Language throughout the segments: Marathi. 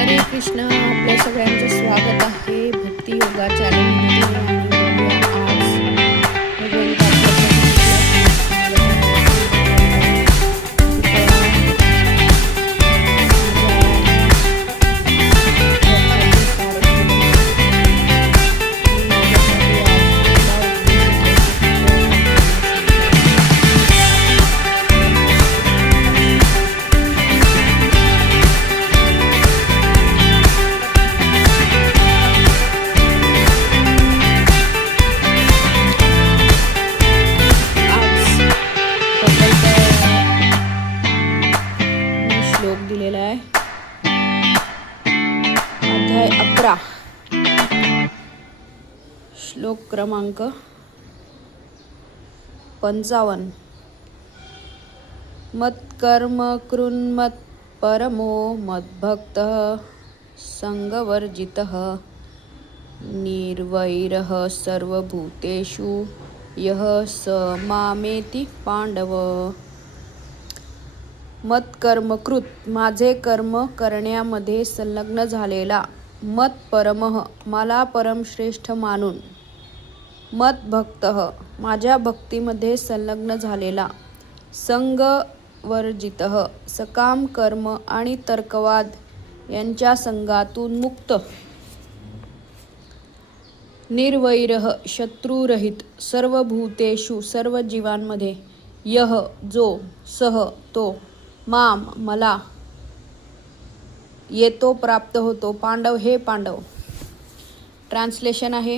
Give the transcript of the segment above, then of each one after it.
हरे कृष्ण. आपल्या सगळ्यांचं स्वागत आहे भक्ती योगा चॅनलमध्ये. आणि बघूया आज श्लोक दिलेला आहे. अध्याय 11, श्लोक क्रमांक 55. मत्कर्म कृन्मत् परमो मद्भक्तः संगवर्जितः निर्वैरः सर्वभूतेषु यः स मामेति पांडव. मत्कर्मकृत, माझे कर्म करण्यामध्ये संलग्न झालेला. मत परमः, मला परमश्रेष्ठ मानून. मत भक्तः, माझ्या भक्तीमध्ये संलग्न झालेला. संग वर्जितः, सकाम कर्म आणि तर्कवाद यांच्या संगातून मुक्त. निर्वैरः, शत्रुरहित. सर्व भूतेषु, सर्व जीवांमध्ये. यह, जो. सह, तो. माम, मला. येतो, प्राप्त होतो. पांडव, हे पांडव. ट्रान्सलेशन आहे.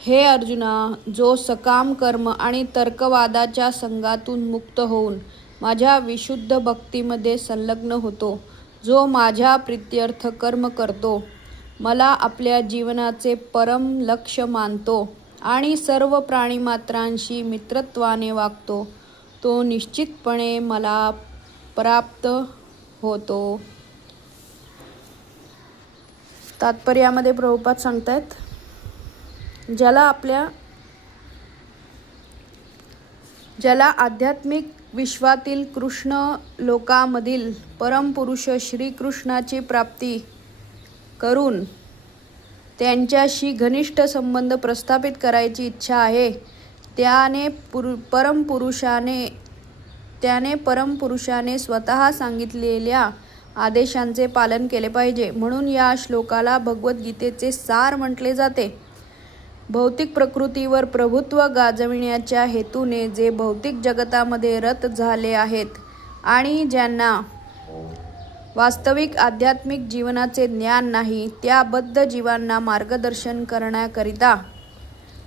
हे अर्जुना, जो सकाम कर्म आणि तर्कवादाच्या संगातून मुक्त होऊन माझ्या विशुद्ध भक्तीमध्ये संलग्न होतो, जो माझ्या प्रीत्यर्थ कर्म करतो, मला आपल्या जीवनाचे परम लक्ष्य मानतो आणि सर्व प्राणीमात्रांशी मित्रत्वाने वागतो, तो निश्चितपणे मला प्राप्त होतो. तात्पर्यामध्ये प्रभुपाद सांगतायत, ज्याला आध्यात्मिक विश्वातील कृष्ण लोकामधील परमपुरुष श्रीकृष्णाची प्राप्ती करून त्यांच्याशी घनिष्ठ संबंध प्रस्थापित करायची इच्छा आहे, त्याने परमपुरुषाने स्वतः सांगितलेल्या आदेशांचे पालन केले पाहिजे. म्हणून या श्लोकाला भगवद्गीतेचे सार म्हटले जाते. भौतिक प्रकृतीवर प्रभुत्व गाजविण्याच्या हेतूने जे भौतिक जगतामध्ये रत झाले आहेत आणि ज्यांना वास्तविक आध्यात्मिक जीवनाचे ज्ञान नाही, त्या बद्ध जीवांना मार्गदर्शन करण्याकरिता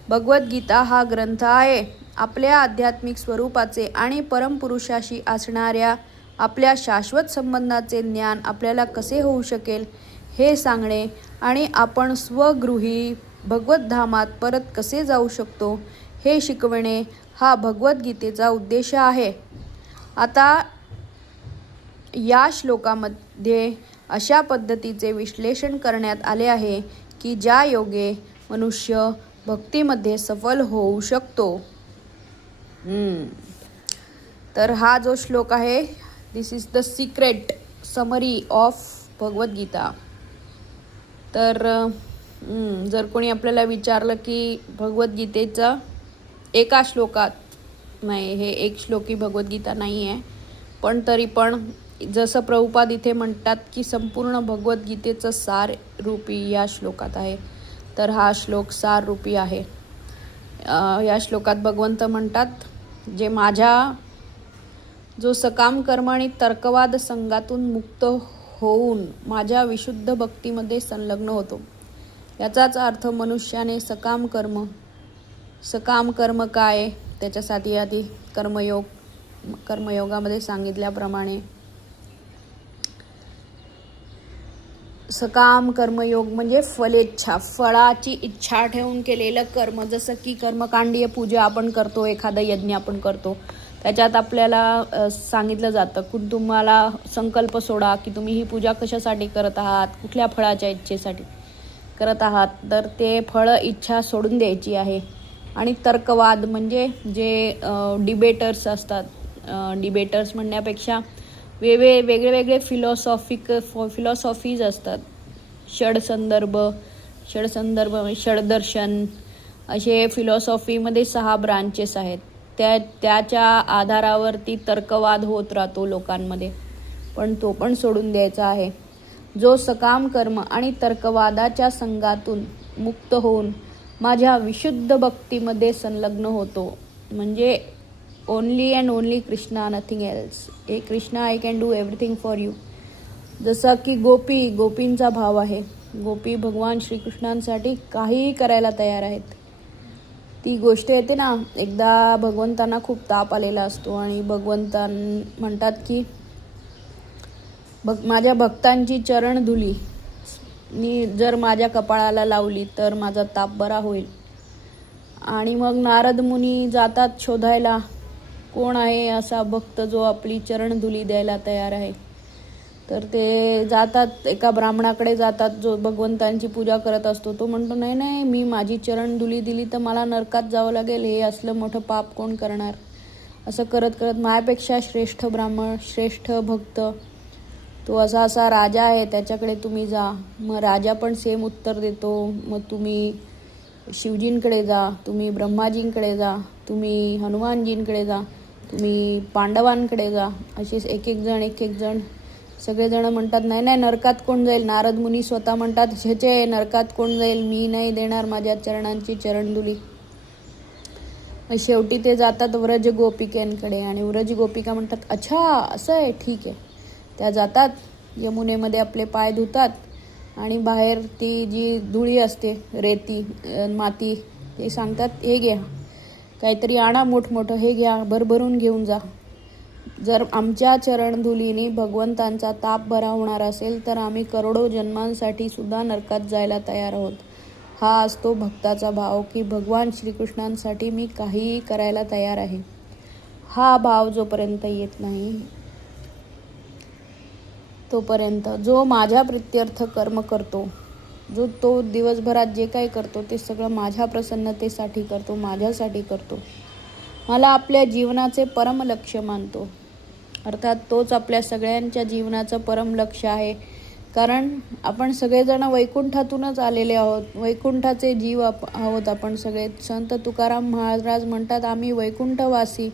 भगवद्गीता हा ग्रंथ आहे. आपल्या आध्यात्मिक स्वरूपाचे आणि परमपुरुषाशी असणाऱ्या आपल्या शाश्वत संबंधाचे ज्ञान आपल्याला कसे होऊ शकेल हे सांगणे आणि आपण स्वगृही भगवद्धामात परत कसे जाऊ शकतो हे शिकवणे हा भगवद्गीतेचा उद्देश आहे. आता या श्लोकामध्ये अशा पद्धतीचे विश्लेषण करण्यात आले आहे की ज्या योगे मनुष्य भक्तीमध्ये सफल होऊ शकतो. तर हा जो श्लोक आहे, this is the secret summary of Bhagavad Gita. तर जर कोणी आपल्याला विचारलं की भगवद्गीतेचा एका श्लोकात, नाही, हे एक श्लोकी भगवद्गीता नाही आहे, पण तरी पण जसं प्रभुपाद इथे म्हणतात की संपूर्ण भगवद्गीतेचं सार रूपी या श्लोकात आहे, तर हा श्लोक सार रूपी आहे. या श्लोकात भगवंत म्हणतात, जे जो सकाम कर्म आणि तर्कवाद संघातून मुक्त होऊन माझ्या विशुद्ध भक्तीमध्ये संलग्न होतो. याचाच अर्थ मनुष्याने सकाम कर्म काय, त्याच्यासाठी आधी कर्मयोगामध्ये सांगितल्याप्रमाणे सकाम कर्मयोग म्हणजे फलेच्छा, फळाची इच्छा ठेवून केलेलं कर्म. जसं की कर्मकांडीय पूजा आपण करतो, एखादा यज्ञ आपण करतो, त्याच्यात आपल्याला सांगितलं जातं की तुम्हाला संकल्प सोडा की तुम्ही ही पूजा कशासाठी करत आहात, कुठल्या फळाच्या इच्छेसाठी करत आहात, तर ते फळ इच्छा सोडून द्यायची आहे. आणि तर्कवाद म्हणजे जे डिबेटर्स असतात, डिबेटर्स म्हणण्यापेक्षा वेगळे वेगळे फिलॉसॉफीज असतात. षडसंदर्भ म्हणजे षडदर्शन, असे फिलॉसॉफीमध्ये 6 ब्रांचेस आहेत. त्याच्या आधारावरती तर्कवाद होत राहतो लोकांमध्ये, पण तो पण सोडून द्यायचा आहे. जो सकाम कर्म आणि तर्कवादाच्या संघातून मुक्त होऊन माझ्या विशुद्ध भक्तीमध्ये संलग्न होतो, म्हणजे only and only Krishna, nothing else. A Krishna, I can do everything for you. जसं की गोपींचा भाव आहे. गोपी भगवान श्रीकृष्णांसाठी काहीही करायला तयार आहेत. ती गोष्ट येते ना, एकदा भगवंतांना खूप ताप आलेला असतो आणि भगवंतां म्हणतात की माझ्या भक्तांची चरणधुली मी जर माझ्या कपाळाला लावली तर माझा ताप बरा होईल. आणि मग नारद मुनी जातात शोधायला, कोण आहे असा भक्त जो आपली चरणधुली द्यायला तयार आहे. तर ते जातात, एका ब्राह्मणाकडे जातात जो भगवंतांची पूजा करत असतो. तो म्हणतो, नाही, मी माझी चरणधुली दिली तर मला नरकात जावं लागेल, हे असलं मोठं पाप कोण करणार. असं करत करत माझ्यापेक्षा श्रेष्ठ ब्राह्मण, श्रेष्ठ भक्त, तो असा राजा आहे, त्याच्याकडे तुम्ही जा. मग राजा पण सेम उत्तर देतो. मग तुम्ही शिवजींकडे जा, तुम्ही ब्रह्माजींकडे जा, तुम्ही हनुमानजींकडे जा, तुम्ही पांडवांकडे जा. असेच एक एक जण सगळेजण म्हणतात, नाही नरकात कोण जाईल. नारद मुनी स्वतः म्हणतात, ह्याचे नरकात कोण जाईल, मी नाही देणार माझ्या चरणांची चरणधुली. शेवटी ते जातात व्रज गोपिकांकडे आणि व्रज गोपिका म्हणतात, अच्छा असं आहे, ठीक आहे. त्या जातात यमुनेमध्ये आपले पाय धुतात आणि बाहेर ती जी धुळी असते, रेती माती, ते सांगतात, हे घ्या, काहीतरी आणा मोठमोठं, हे घ्या, भरभरून घेऊन जा. जर आमच्या चरणधुलीने भगवंतांचा ताप बरा होणार असेल तर आम्ही करोडो जन्मांसाठी सुद्धा नरकात जायला तयार आहोत. हा असतो भक्ताचा भाव, की भगवान श्रीकृष्णांसाठी मी काहीही करायला तयार आहे. हा भाव जोपर्यंत येत नाही तोपर्यंत जो माझ्या प्रित्यर्थ कर्म करतो, जो तो दिवसभरात जे काही करतो ते सगळं माझ्या प्रसन्नतेसाठी करतो, माझ्यासाठी करतो, मला आपल्या जीवनाचे परम लक्ष्य मानतो. अर्थात तोच आपल्या सगळ्यांच्या जीवनाचं परम लक्ष्य आहे. कारण आपण सगळेजण वैकुंठातूनच आलेले आहोत, वैकुंठाचे जीव आहोत आपण सगळे. संत तुकाराम महाराज म्हणतात, आम्ही वैकुंठवासी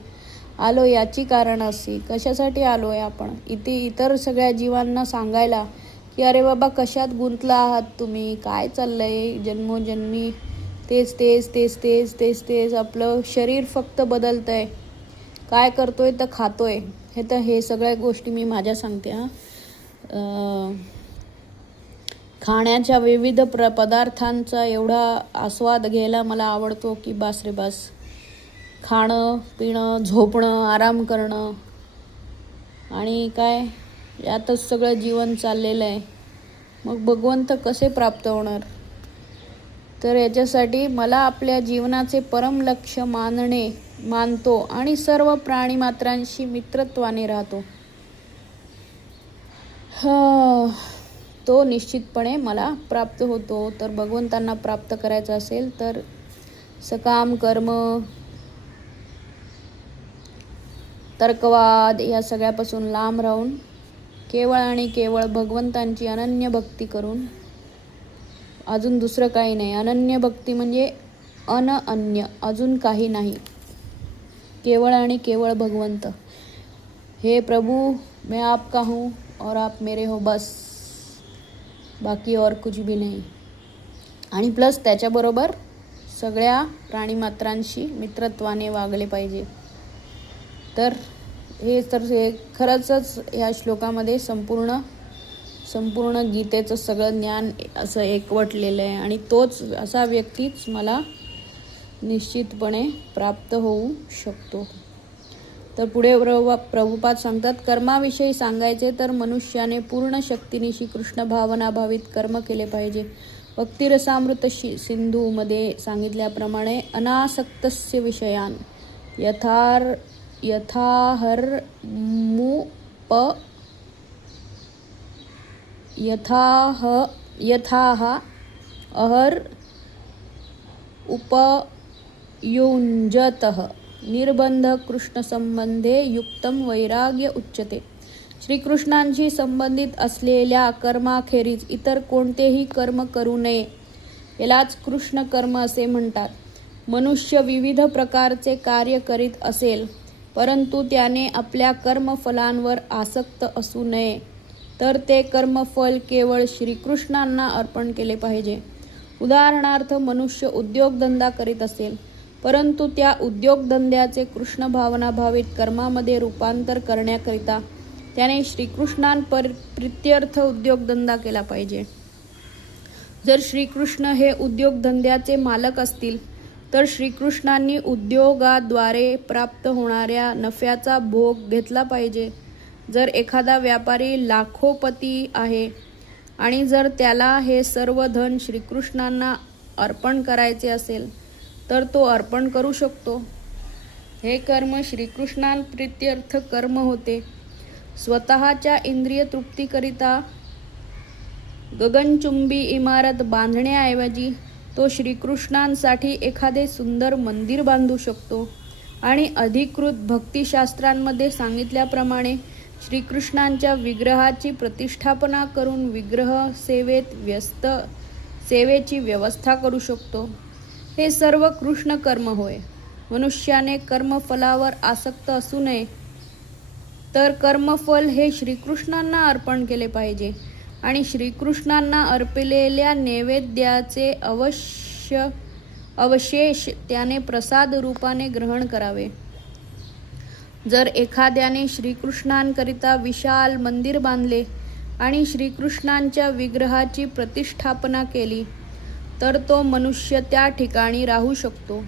आलो याची कारण अशी. कशासाठी आलो आहे आपण? इतर सगळ्या जीवांना सांगायला की अरे बाबा, कशात गुंतला आहात तुम्ही, काय चाललंय जन्मोजन्मी, तेच आपलं शरीर फक्त बदलतंय, काय करतोय तर खातोय. हे सगळ्या गोष्टी मी माझ्या सांगते. खाण्याच्या विविध पदार्थांचा एवढा आस्वाद घ्यायला मला आवडतो की बास रे बास. खाणं पिणं, झोपणं, आराम करणं आणि काय, यातच सगळं जीवन चाललेलं आहे. मग भगवंत कसे प्राप्त होणार? तर याच्यासाठी मला आपल्या जीवनाचे परम लक्ष्य मानतो आणि सर्व प्राणीमात्रांशी मित्रत्वाने राहतो. तो निश्चितपणे मला प्राप्त होतो. तर भगवंतांना प्राप्त करायचं असेल तर सकाम कर्म, तर्कवाद या सगळ्यापासून लांब राहून केवळ आणि केवळ भगवंतांची अनन्य भक्ती करून, अजून दुसरं काही नाही. अनन्य भक्ती म्हणजे अन्य, अजून काही नाही, केवळ आणि केवळ भगवंत. हे प्रभु, मैं आपका हूँ और आप मेरे हो, बस, बाकी और कुछ भी नाही. आणि प्लस त्याच्याबरोबर सगळ्या प्राणीमात्रांशी मित्रत्वाने वागले पाहिजे. तर हे खरंच या श्लोकामध्ये संपूर्ण गीतेचं सगळं ज्ञान असं एकवटलेलं आहे. आणि तोच असा व्यक्तीच मला निश्चितपणे प्राप्त होऊ शकतो. तर पुढे प्रभुपाद सांगतात, कर्माविषयी सांगायचे तर मनुष्याने पूर्ण शक्तीनिशी कृष्ण भावना भावित कर्म केले पाहिजे. भक्तिरसामृत सिंधूमध्ये सांगितल्याप्रमाणे अनासक्तस्य विषयान यथाह अहर उपयुञ्जतः निर्बंध कृष्ण संबंधे युक्तम वैराग्य उच्यते. श्रीकृष्णांशी संबंधित असलेल्या कर्माखेरीज इतर कोणतेही कर्म करू नये. यालाच कृष्ण कर्म असे म्हणतात. मनुष्य विविध प्रकारचे कार्य करीत असेल, परंतु त्याने आपल्या कर्मफलांवर आसक्त असू नये. तर ते कर्मफल केवळ श्रीकृष्णांना अर्पण केले पाहिजे. उदाहरणार्थ, मनुष्य उद्योगधंदा करीत असेल, परंतु त्या उद्योगधंद्याचे कृष्ण भावनाभावित कर्मामध्ये रूपांतर करण्याकरिता त्याने श्रीकृष्णांप्रित्यर्थ उद्योगधंदा केला पाहिजे. जर श्रीकृष्ण हे उद्योगधंद्याचे मालक असतील, तर श्रीकृष्णांनी उद्योगाद्वारे प्राप्त होणाऱ्या नफ्याचा भोग घेतला पाहिजे. जर एखादा व्यापारी लाखोपती आहे आणि जर त्याला हे सर्व धन श्रीकृष्णांना अर्पण करायचे असेल, तर तो अर्पण करू शकतो. हे कर्म श्रीकृष्णांप्रित्यर्थ कर्म होते. स्वतःच्या इंद्रिय तृप्तीकरिता गगनचुंबी इमारत बांधण्याऐवजी तो श्रीकृष्णांसाठी एखादे सुंदर मंदिर बांधू शकतो आणि अधिकृत भक्तिशास्त्रांमध्ये सांगितल्याप्रमाणे श्रीकृष्णांच्या विग्रहाची प्रतिष्ठापना करून विग्रह सेवेची व्यवस्था करू शकतो. हे सर्व कृष्ण कर्म होय. मनुष्याने कर्मफलावर आसक्त असू नये, तर कर्मफल हे श्रीकृष्णांना अर्पण केले पाहिजे आणि श्रीकृष्णांना अर्पिलेल्या नैवेद्याचे अवशेष त्याने प्रसाद रूपाने ग्रहण करावे. जर एखाद्याने श्रीकृष्णांकरिता विशाल मंदिर बांधले आणि श्रीकृष्णांच्या विग्रहाची प्रतिष्ठापना केली, तर तो मनुष्य त्या ठिकाणी राहू शकतो.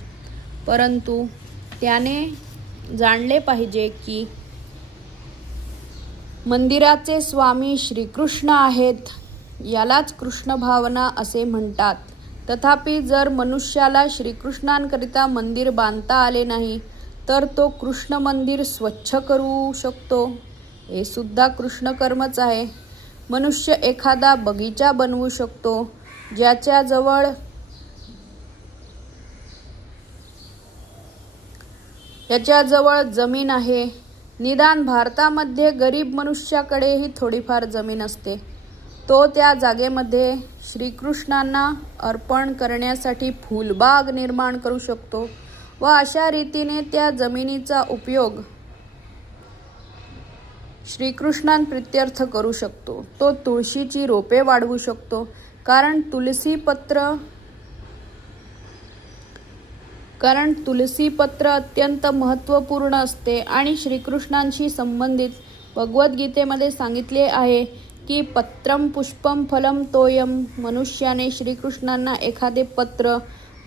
परंतु त्याने जाणले पाहिजे की मंदिराचे स्वामी श्रीकृष्ण आहेत. यालाच कृष्ण भावना असे म्हणतात. तथापि जर मनुष्याला श्रीकृष्णांकरिता मंदिर बांधता आले नाही, तर तो कृष्ण मंदिर स्वच्छ करू शकतो. हे सुद्धा कृष्ण कर्मच आहे. मनुष्य एखादा बगीचा बनवू शकतो, याच्याजवळ जमीन आहे. निदान भारतामध्ये गरीब मनुष्याकडेही थोडीफार जमीन असते. तो त्या जागेमध्ये श्रीकृष्णांना अर्पण करण्यासाठी फुलबाग निर्माण करू शकतो व अशा रीतीने त्या जमिनीचा उपयोग श्रीकृष्णांप्रित्यर्थ करू शकतो. तो तुळशीची रोपे वाढवू शकतो, कारण तुलसीपत्र अत्यंत महत्त्वपूर्ण असते आणि श्रीकृष्णांशी संबंधित भगवद्गीतेमध्ये सांगितले आहे की पत्रम पुष्पम फलम तोयम. मनुष्याने श्रीकृष्णांना एखादे पत्र,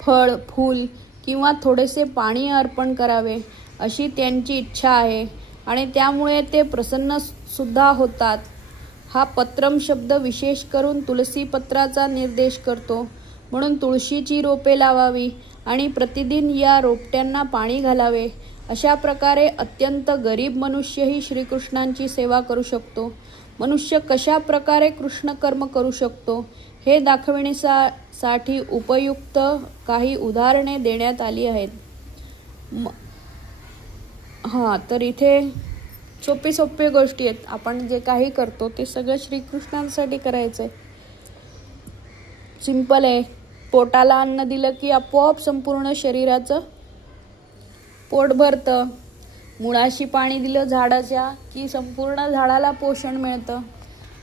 फळ, फूल किंवा थोडेसे पाणी अर्पण करावे अशी त्यांची इच्छा आहे आणि त्यामुळे ते प्रसन्न सुद्धा होतात. हा पत्रम शब्द विशेष करून तुलसीपत्राचा निर्देश करतो. म्हणून तुळशीची रोपे लावावी आणि प्रतिदिन या रोपट्यांना पाणी घालावे. अशा प्रकारे अत्यंत गरीब मनुष्यही श्रीकृष्णांची सेवा करू शकतो. मनुष्य कशा प्रकारे कृष्णकर्म करू शकतो हे दाखविण्यासाठी उपयुक्त काही उदाहरणे देण्यात आली आहेत. तर इथे सोपे गोष्टी आहेत. आपण जे काही करतो ते सगळं श्रीकृष्णांसाठी करायचं आहे. सिंपल आहे. पोटाला अन्न दिलं की आपोआप संपूर्ण शरीराचं पोट भरतं. मुळाशी पाणी दिलं झाडाच्या की संपूर्ण झाडाला पोषण मिळतं.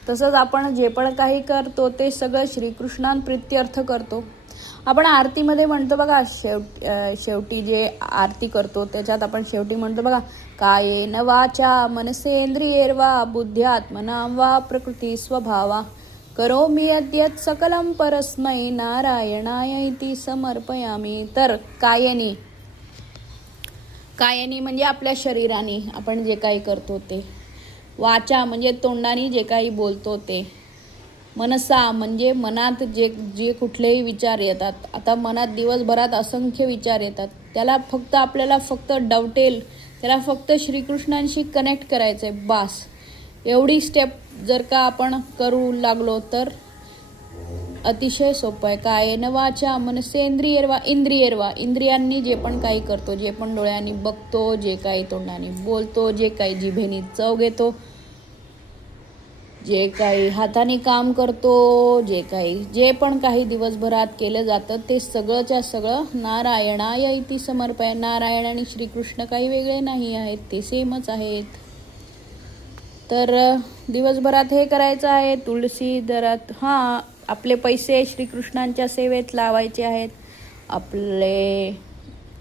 तसंच आपण जे पण काही करतो ते सगळं श्रीकृष्णांप्रित्यर्थ करतो. आपण आरतीमध्ये म्हणतो बघा, शेवटी जे आरती करतो त्याच्यात आपण शेवटी म्हणतो बघा, कायेन वाचा मनसेंद्रियैर्वा बुद्ध्यात्मना वा प्रकृती स्वभावा करोमि यद्यत् सकलं परस्मै नारायणाय इति समर्पयामि. तर कायेनी म्हणजे आपल्या शरीराने आपण जे काही करतो ते, वाचा म्हणजे तोंडाने जे काही बोलतो ते, मनसा म्हणजे मनात जे कुठलेही विचार येतात. आता मनात दिवसभरात असंख्य विचार येतात, त्याला आपल्याला डवटेल, त्याला फक्त श्रीकृष्णांशी कनेक्ट करायचं आहे बास. एवढी स्टेप जर का आपण करू लागलो तर अतिशय सोपं आहे. कायेन वाचा मनसेंद्रियैर्वा इंद्रियांनी जे पण काही करतो, जे पण डोळ्यांनी बघतो, जे काही तोंडाने बोलतो, जे काही जिभेने चव घेतो, जे काही हाताने काम करतो, जे पण काही दिवसभरात केलं जातं ते सगळंच्या सगळं नारायणाय इति समर्पय. नारायण आणि श्रीकृष्ण काही वेगळे नाही आहेत, ते सेमच आहेत. तर दिवसभरात हे करायचं आहे. तुळशी दरात आपले पैसे श्रीकृष्णांच्या सेवेत लावायचे आहेत.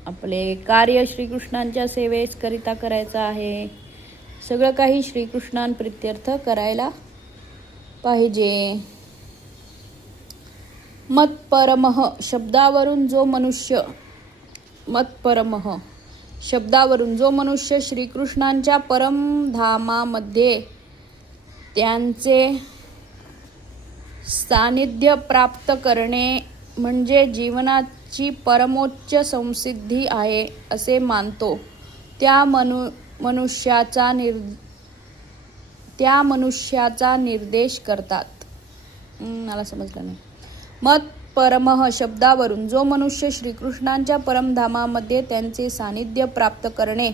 आपले कार्य श्रीकृष्णांच्या सेवेकरिता करायचं आहे. सगळं काही श्रीकृष्णांप्रित्यर्थ करायला पाहिजे. मत्परमः शब्दावरून जो मनुष्य श्रीकृष्णांच्या परमधामामध्ये त्यांचे सानिध्य प्राप्त करणे म्हणजे जीवनाची परमोच्च संसिद्धी आहे असे मानतो, त्या मनुष्याचा निर्देश करतात. मला समजलं नाही. मत परमः शब्दावरून जो मनुष्य श्रीकृष्णांच्या परमधामामध्ये त्यांचे सानिध्य प्राप्त करणे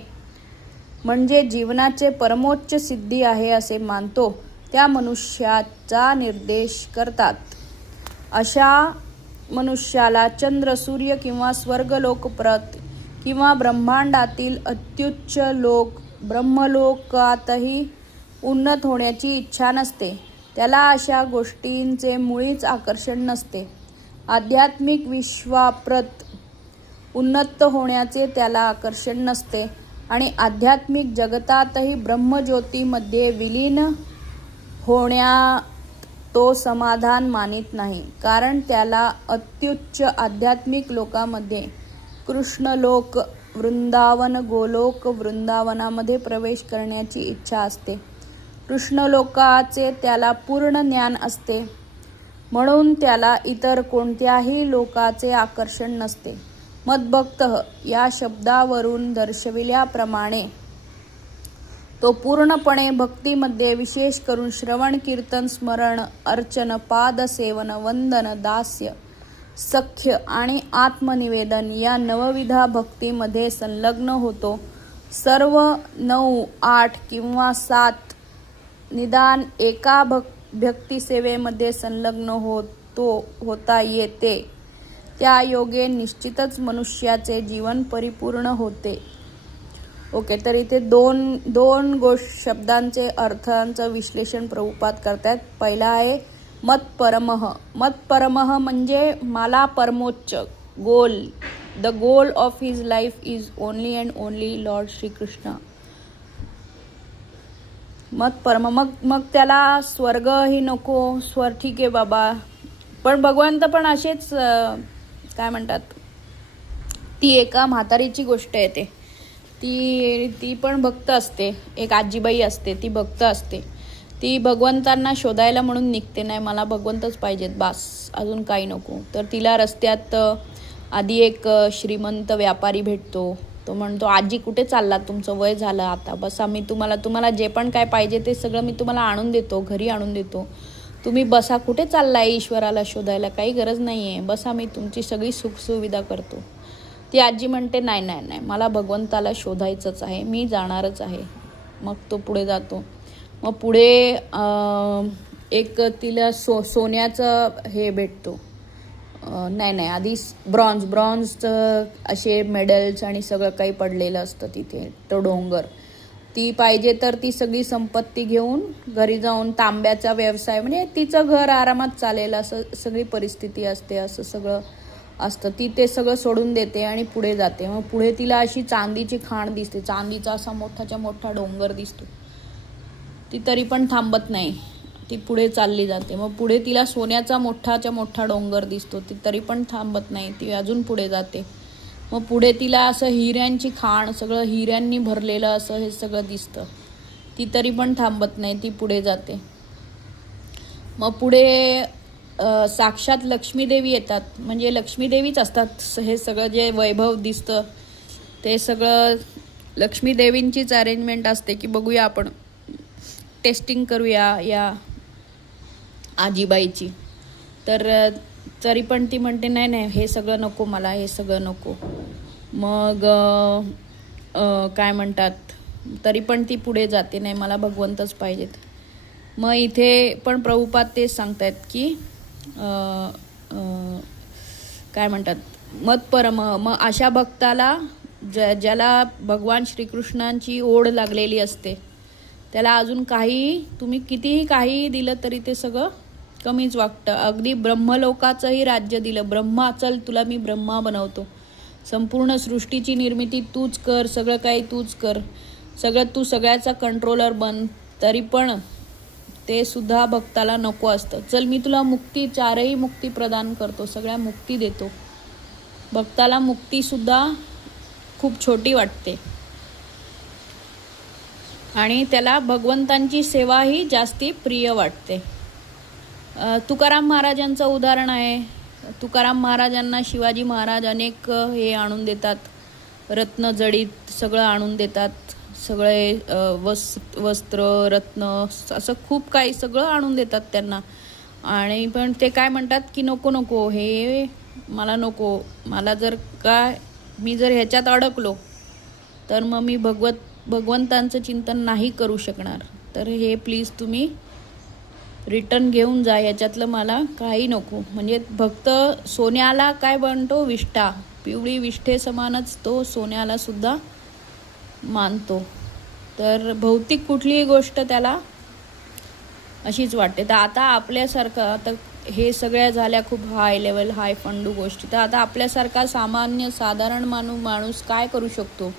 म्हणजे जीवनाचे परमोच्च सिद्धी आहे असे मानतो, त्या मनुष्याचा निर्देश करतात. अशा मनुष्याला चंद्र, सूर्य किंवा स्वर्गलोकप्रत किंवा ब्रह्मांडातील अत्युच्च लोक ब्रह्मलोकातही उन्नत होण्याची इच्छा नसते. त्याला अशा गोष्टींचे मुळीच आकर्षण नसते. आध्यात्मिक विश्वाप्रत उन्नत होण्याचे त्याला आकर्षण नसते आणि आध्यात्मिक जगतातही ब्रह्मज्योतीमध्ये विलीन होण्यात तो समाधान मानित नाही, कारण त्याला अत्युच्च आध्यात्मिक लोकांमध्ये कृष्णलोक, वृंदावन, गोलोक वृंदावनामध्ये प्रवेश करण्याची इच्छा असते. कृष्णलोकाचे त्याला पूर्ण ज्ञान असते, म्हणून त्याला इतर कोणत्याही लोकाचे आकर्षण नसते. मद्भक्तः या शब्दावरून दर्शविल्याप्रमाणे तो पूर्णपणे भक्तीमध्ये, विशेष करून श्रवण, कीर्तन, स्मरण, अर्चन, पादसेवन, वंदन, दास्य, सख्य आणि आत्मनिवेदन या नवविधा भक्तीमध्ये संलग्न होतो. सर्व 9, 8 किंवा 7 निदान एका भक्तिसेवेमध्ये संलग्न होता येते. त्या योगे निश्चितच मनुष्याचे जीवन परिपूर्ण होते. ओके, तर इथे दोन शब्दांचे अर्थांचं विश्लेषण प्रभुपाद करतात. पहिला आहे मत्परमः. मत्परमः म्हणजे मला परमोच्च, goal, the goal of his life is only and only lord Shri Krishna. मत्परम, मग त्याला स्वर्गही नको, ठीक आहे बाबा, पण भगवंत पण असेच काय म्हणतात, ती एका म्हातारीची गोष्ट आहे. ती पण भक्त असते. एक आजीबाई असते, ती भक्त असते. ती भगवंतांना शोधायला म्हणून निघते. नाही, मला भगवंतच पाहिजेत, बास, अजून काही नको. तर तिला रस्त्यात आधी एक श्रीमंत व्यापारी भेटतो. तो म्हणतो, आजी कुठे चालला, तुमचं वय झालं आता, बसा, मी तुम्हाला जे पण काय पाहिजे ते सगळं मी तुम्हाला आणून देतो, घरी आणून देतो, तुम्ही बसा. कुठे चाललाय ईश्वराला शोधायला, काही गरज नाही आहे, बसा, मी तुमची सगळी सुखसुविधा करतो. ती आजी म्हणते, नाही, मला भगवंताला शोधायचंच आहे, मी जाणारच आहे. मग तो पुढे जातो. मग पुढे एक तिला सोन्याचं हे भेटतो. नाही, आधी ब्रॉन्झचं असे मेडल्स आणि सगळं काही पडलेलं असतं तिथे, तो डोंगर. ती पाहिजे तर ती सगळी संपत्ती घेऊन घरी जाऊन तांब्याचा व्यवसाय, म्हणजे तिचं घर आरामात चालेल असं सगळी परिस्थिती असते, असं सगळं असतं. ती ते सगळं सोडून देते आणि पुढे जाते. मग पुढे तिला अशी चांदीची खाण दिसते, चांदीचा असा मोठाच्या मोठा डोंगर दिसतो. ती तरी पण थांबत नाही, ती पुढे चालली जाते. मग पुढे तिला सोन्याचा मोठाच्या मोठा डोंगर दिसतो, ती तरी पण थांबत नाही, ती अजून पुढे जाते. मग पुढे तिला असं हिऱ्यांची खाण, सगळं हिऱ्यांनी भरलेलं असं हे सगळं दिसतं, ती तरी पण थांबत नाही, ती पुढे जाते. मग पुढे साक्षात लक्ष्मीदेवी येतात, म्हणजे लक्ष्मीदेवीच असतात. हे सगळं जे वैभव दिसतं ते सगळं लक्ष्मीदेवींचीच अरेंजमेंट असते, की बघूया आपण टेस्टिंग करूया या आजीबाईची. तर तरी पण ती म्हणते, नाही, हे सगळं नको मला, हे सगळं नको. मग काय म्हणतात, तरी पण ती पुढे जाते, नाही, मला भगवंतच पाहिजेत. मग इथे पण प्रभुपाद तेच सांगतायत की काय म्हणतात, मतपरम, मग अशा भक्ताला ज्याला भगवान श्रीकृष्णांची ओढ लागलेली असते त्याला अजून काही तुम्ही कितीही काही दिलं तरी ते सगळं कमीच वाटतं. अगदी ब्रह्मलोकाचंही राज्य दिलं, ब्रह्मा चल तुला मी ब्रह्मा बनवतो, संपूर्ण सृष्टीची निर्मिती तूच कर, सगळं काही तूच कर, सगळं तू सगळ्याचा कंट्रोलर बन, तरी पण ते सुद्धा भक्ताला नको असतं. चल मी तुला मुक्ती, चारही मुक्ती प्रदान करतो, सगळ्या मुक्ती देतो. भक्ताला मुक्तीसुद्धा खूप छोटी वाटते आणि त्याला भगवंतांची सेवाही जास्ती प्रिय वाटते. तुकाराम महाराजांचं उदाहरण आहे. तुकाराम महाराजांना शिवाजी महाराज अनेक हे आणून देतात, रत्न जडित सगळं आणून देतात, सगळे वस्त्र रत्न असं खूप काही सगळं आणून देतात त्यांना. आणि पण ते काय म्हणतात की नको नको, हे मला नको, मला जर काय मी जर ह्याच्यात अडकलो तर मग मी भगवंतांचं चिंतन नाही करू शकणार, तर हे प्लीज तुम्ही रिटर्न घेऊन जा, याच्यातलं मला काही नको. म्हणजे भक्त सोन्याला काय बनतो, विष्ठा, पिवळी विष्ठे समानच तो सोन्याला सुद्धा मानतो. तर भौतिक कुठलीही गोष्ट त्याला अशीच वाटते. तर आता आपल्यासारखं, आता हे सगळ्या झाल्या खूप हाय लेवल हाय फंडू गोष्टी, तर आता आपल्यासारखा सामान्य साधारण माणूस काय करू शकतो.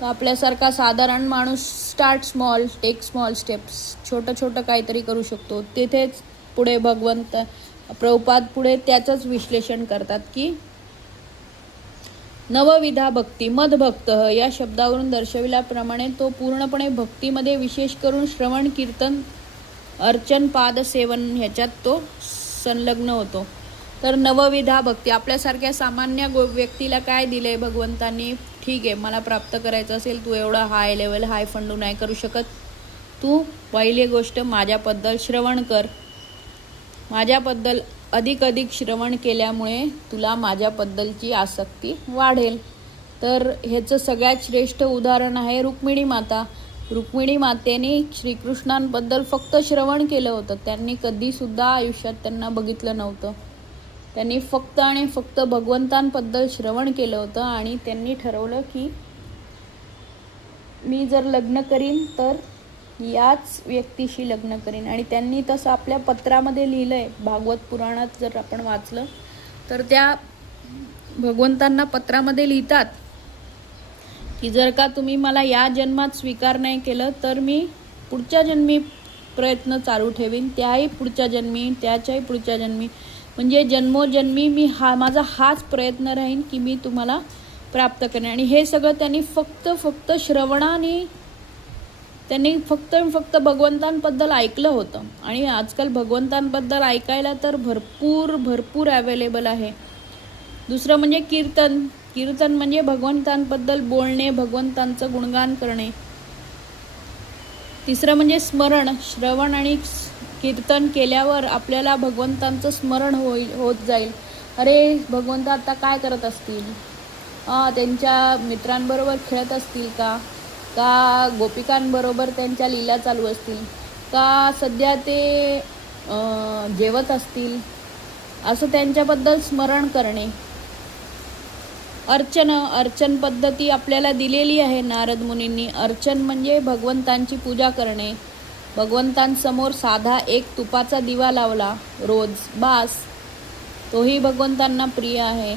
तर आपल्यासारखा साधारण माणूस start small, take small steps, छोटं छोटं काहीतरी करू शकतो. तिथेच पुढे भगवंत प्रभुपाद पुढे त्याचंच विश्लेषण करतात की नवविधा भक्ती, मदभक्त या शब्दावरून दर्शविल्याप्रमाणे तो पूर्णपणे भक्तीमध्ये, विशेष करून श्रवण कीर्तन अर्चन पादसेवन ह्याच्यात तो संलग्न होतो. तर नवविधा भक्ती, आपल्यासारख्या सामान्य व्यक्तीला काय दिले भगवंतांनी, ठीक आहे मला प्राप्त करायचं असेल, तू एवढा हाय लेवल हाय फंडू नाही करू शकत, तू पहिली गोष्ट माझ्याबद्दल श्रवण कर, माझ्याबद्दल अधिक श्रवण केल्यामुळे तुला माझ्याबद्दलची आसक्ती वाढेल. तर ह्याचं सगळ्यात श्रेष्ठ उदाहरण आहे रुक्मिणी माता. रुक्मिणी मातेने श्रीकृष्णांबद्दल फक्त श्रवण केलं होतं, त्यांनी कधीसुद्धा आयुष्यात त्यांना बघितलं नव्हतं. त्यांनी फक्त आणि फक्त भगवंतांबद्दल श्रवण केलं होतं आणि त्यांनी ठरवलं की मी जर लग्न करीन तर याच व्यक्तीशी लग्न करीन. आणि त्यांनी तसं आपल्या पत्रामध्ये लिहिलं आहे. भागवत पुराणात जर आपण वाचलं तर त्या भगवंतांना पत्रामध्ये लिहितात की जर का तुम्ही मला या जन्मात स्वीकार नाही केलं तर मी पुढच्या जन्मी प्रयत्न चालू ठेवीन, त्याही पुढच्या जन्मी, त्याच्याही पुढच्या जन्मी, म्हणजे जन्मोजन्मी मी माझा हाच प्रयत्न राहीन की मी तुम्हाला प्राप्त करेन. आणि हे सगळं त्यांनी फक्त श्रवणाने, त्यांनी फक्त भगवंतांबद्दल ऐकलं होतं. आणि आजकाल भगवंतांबद्दल ऐकायला तर भरपूर अवेलेबल आहे. दुसरं म्हणजे कीर्तन म्हणजे भगवंतांबद्दल बोलणे, भगवंतांचं गुणगान करणे. तिसरं म्हणजे स्मरण, श्रवण आणि कीर्तन केल्यावर आपल्याला भगवंतांचं स्मरण होत जाईल. अरे भगवंत आता काय करत असतील, त्यांच्या मित्रांबरोबर खेळत असतील का गोपिकांबरोबर त्यांच्या लीला चालू असतील, का सध्या ते जेवत असतील, असं त्यांच्याबद्दल स्मरण करणे. अर्चन पद्धती आपल्याला दिलेली आहे नारद मुनींनी. अर्चन म्हणजे भगवंतांची पूजा करणे. भगवंतांसमोर साधा एक तुपाचा दिवा लावला रोज, बास, तोही भगवंतांना प्रिय आहे.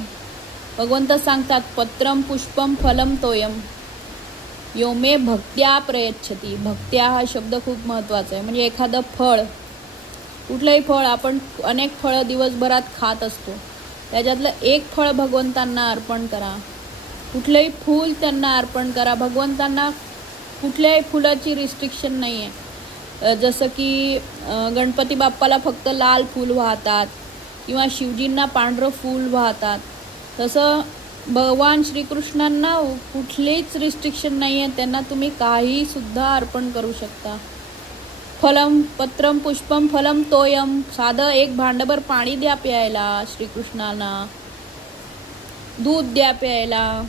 भगवंत सांगतात पत्रम पुष्पम फलम तोयम यो मे भक्त्या प्रयच्छती. भक्त्या हा शब्द खूप महत्त्वाचा आहे. म्हणजे एखादं फळ, कुठलंही फळ, आपण अनेक फळं दिवसभरात खात असतो, त्याच्यातलं एक फळ भगवंतांना अर्पण करा. कुठलंही फूल त्यांना अर्पण करा. भगवंतांना कुठल्याही फुलाची रिस्ट्रिक्शन नाही आहे. जसं की गणपती बाप्पाला फक्त लाल फूल वाहतात किंवा शिवजींना पांढरं फूल वाहतात, तसं भगवान श्रीकृष्णांना कुठलीच रिस्ट्रिक्शन नाही आहे. त्यांना तुम्ही काही सुद्धा अर्पण करू शकता. फलम पत्रम पुष्पम फलम तोयम, साधं एक भांडभर पाणी द्या प्यायला श्रीकृष्णांना, दूध द्या प्यायला,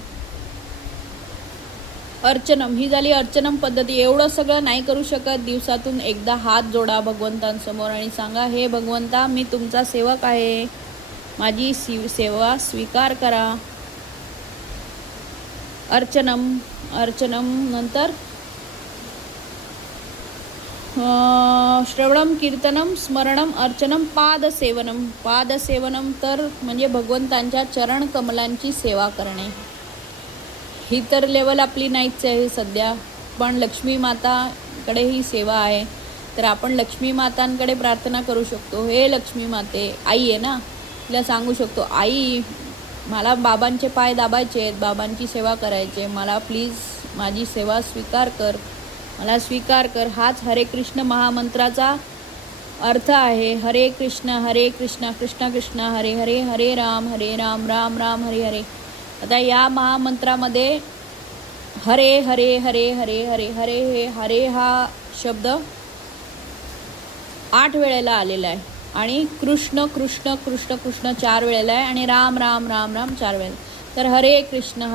अर्चनम ही झाली अर्चनम पद्धती. एवढं सगळं नाही करू शकत, दिवसातून एकदा हात जोडा भगवंतांसमोर आणि सांगा, हे भगवंता मी तुमचा सेवक आहे, माझी सेवा स्वीकार करा. अर्चनम अर्चनम नंतर श्रवणम कीर्तनम स्मरणम अर्चनम पादसेवनम. पादसेवनम तर म्हणजे भगवंतांच्या चरण कमलांची सेवा करणे. ही तर लेवल आपली नाहीच आहे सध्या, पण लक्ष्मी माताकडे ही सेवा आहे. तर आपण लक्ष्मी मातांकडे प्रार्थना करू शकतो, हे लक्ष्मी माते, आई आहे ना, तिला सांगू शकतो, आई मला बाबांचे पाय दाबायचे आहेत, बाबांची सेवा करायचे, मला प्लीज माझी सेवा स्वीकार कर, मला स्वीकार कर. हाच हरे कृष्ण महामंत्राचा अर्थ आहे. हरे कृष्ण कृष्ण कृष्ण हरे हरे, हरे राम राम राम हरे हरे. आता या महामंत्रामध्ये हरे हरे हरे हरे हरे हरे हे हरे हा शब्द 8 वेळेला आलेला आहे आणि कृष्ण कृष्ण कृष्ण कृष्ण 4 वेळेला आहे आणि राम राम राम राम 4 वेळेला. तर हरे कृष्ण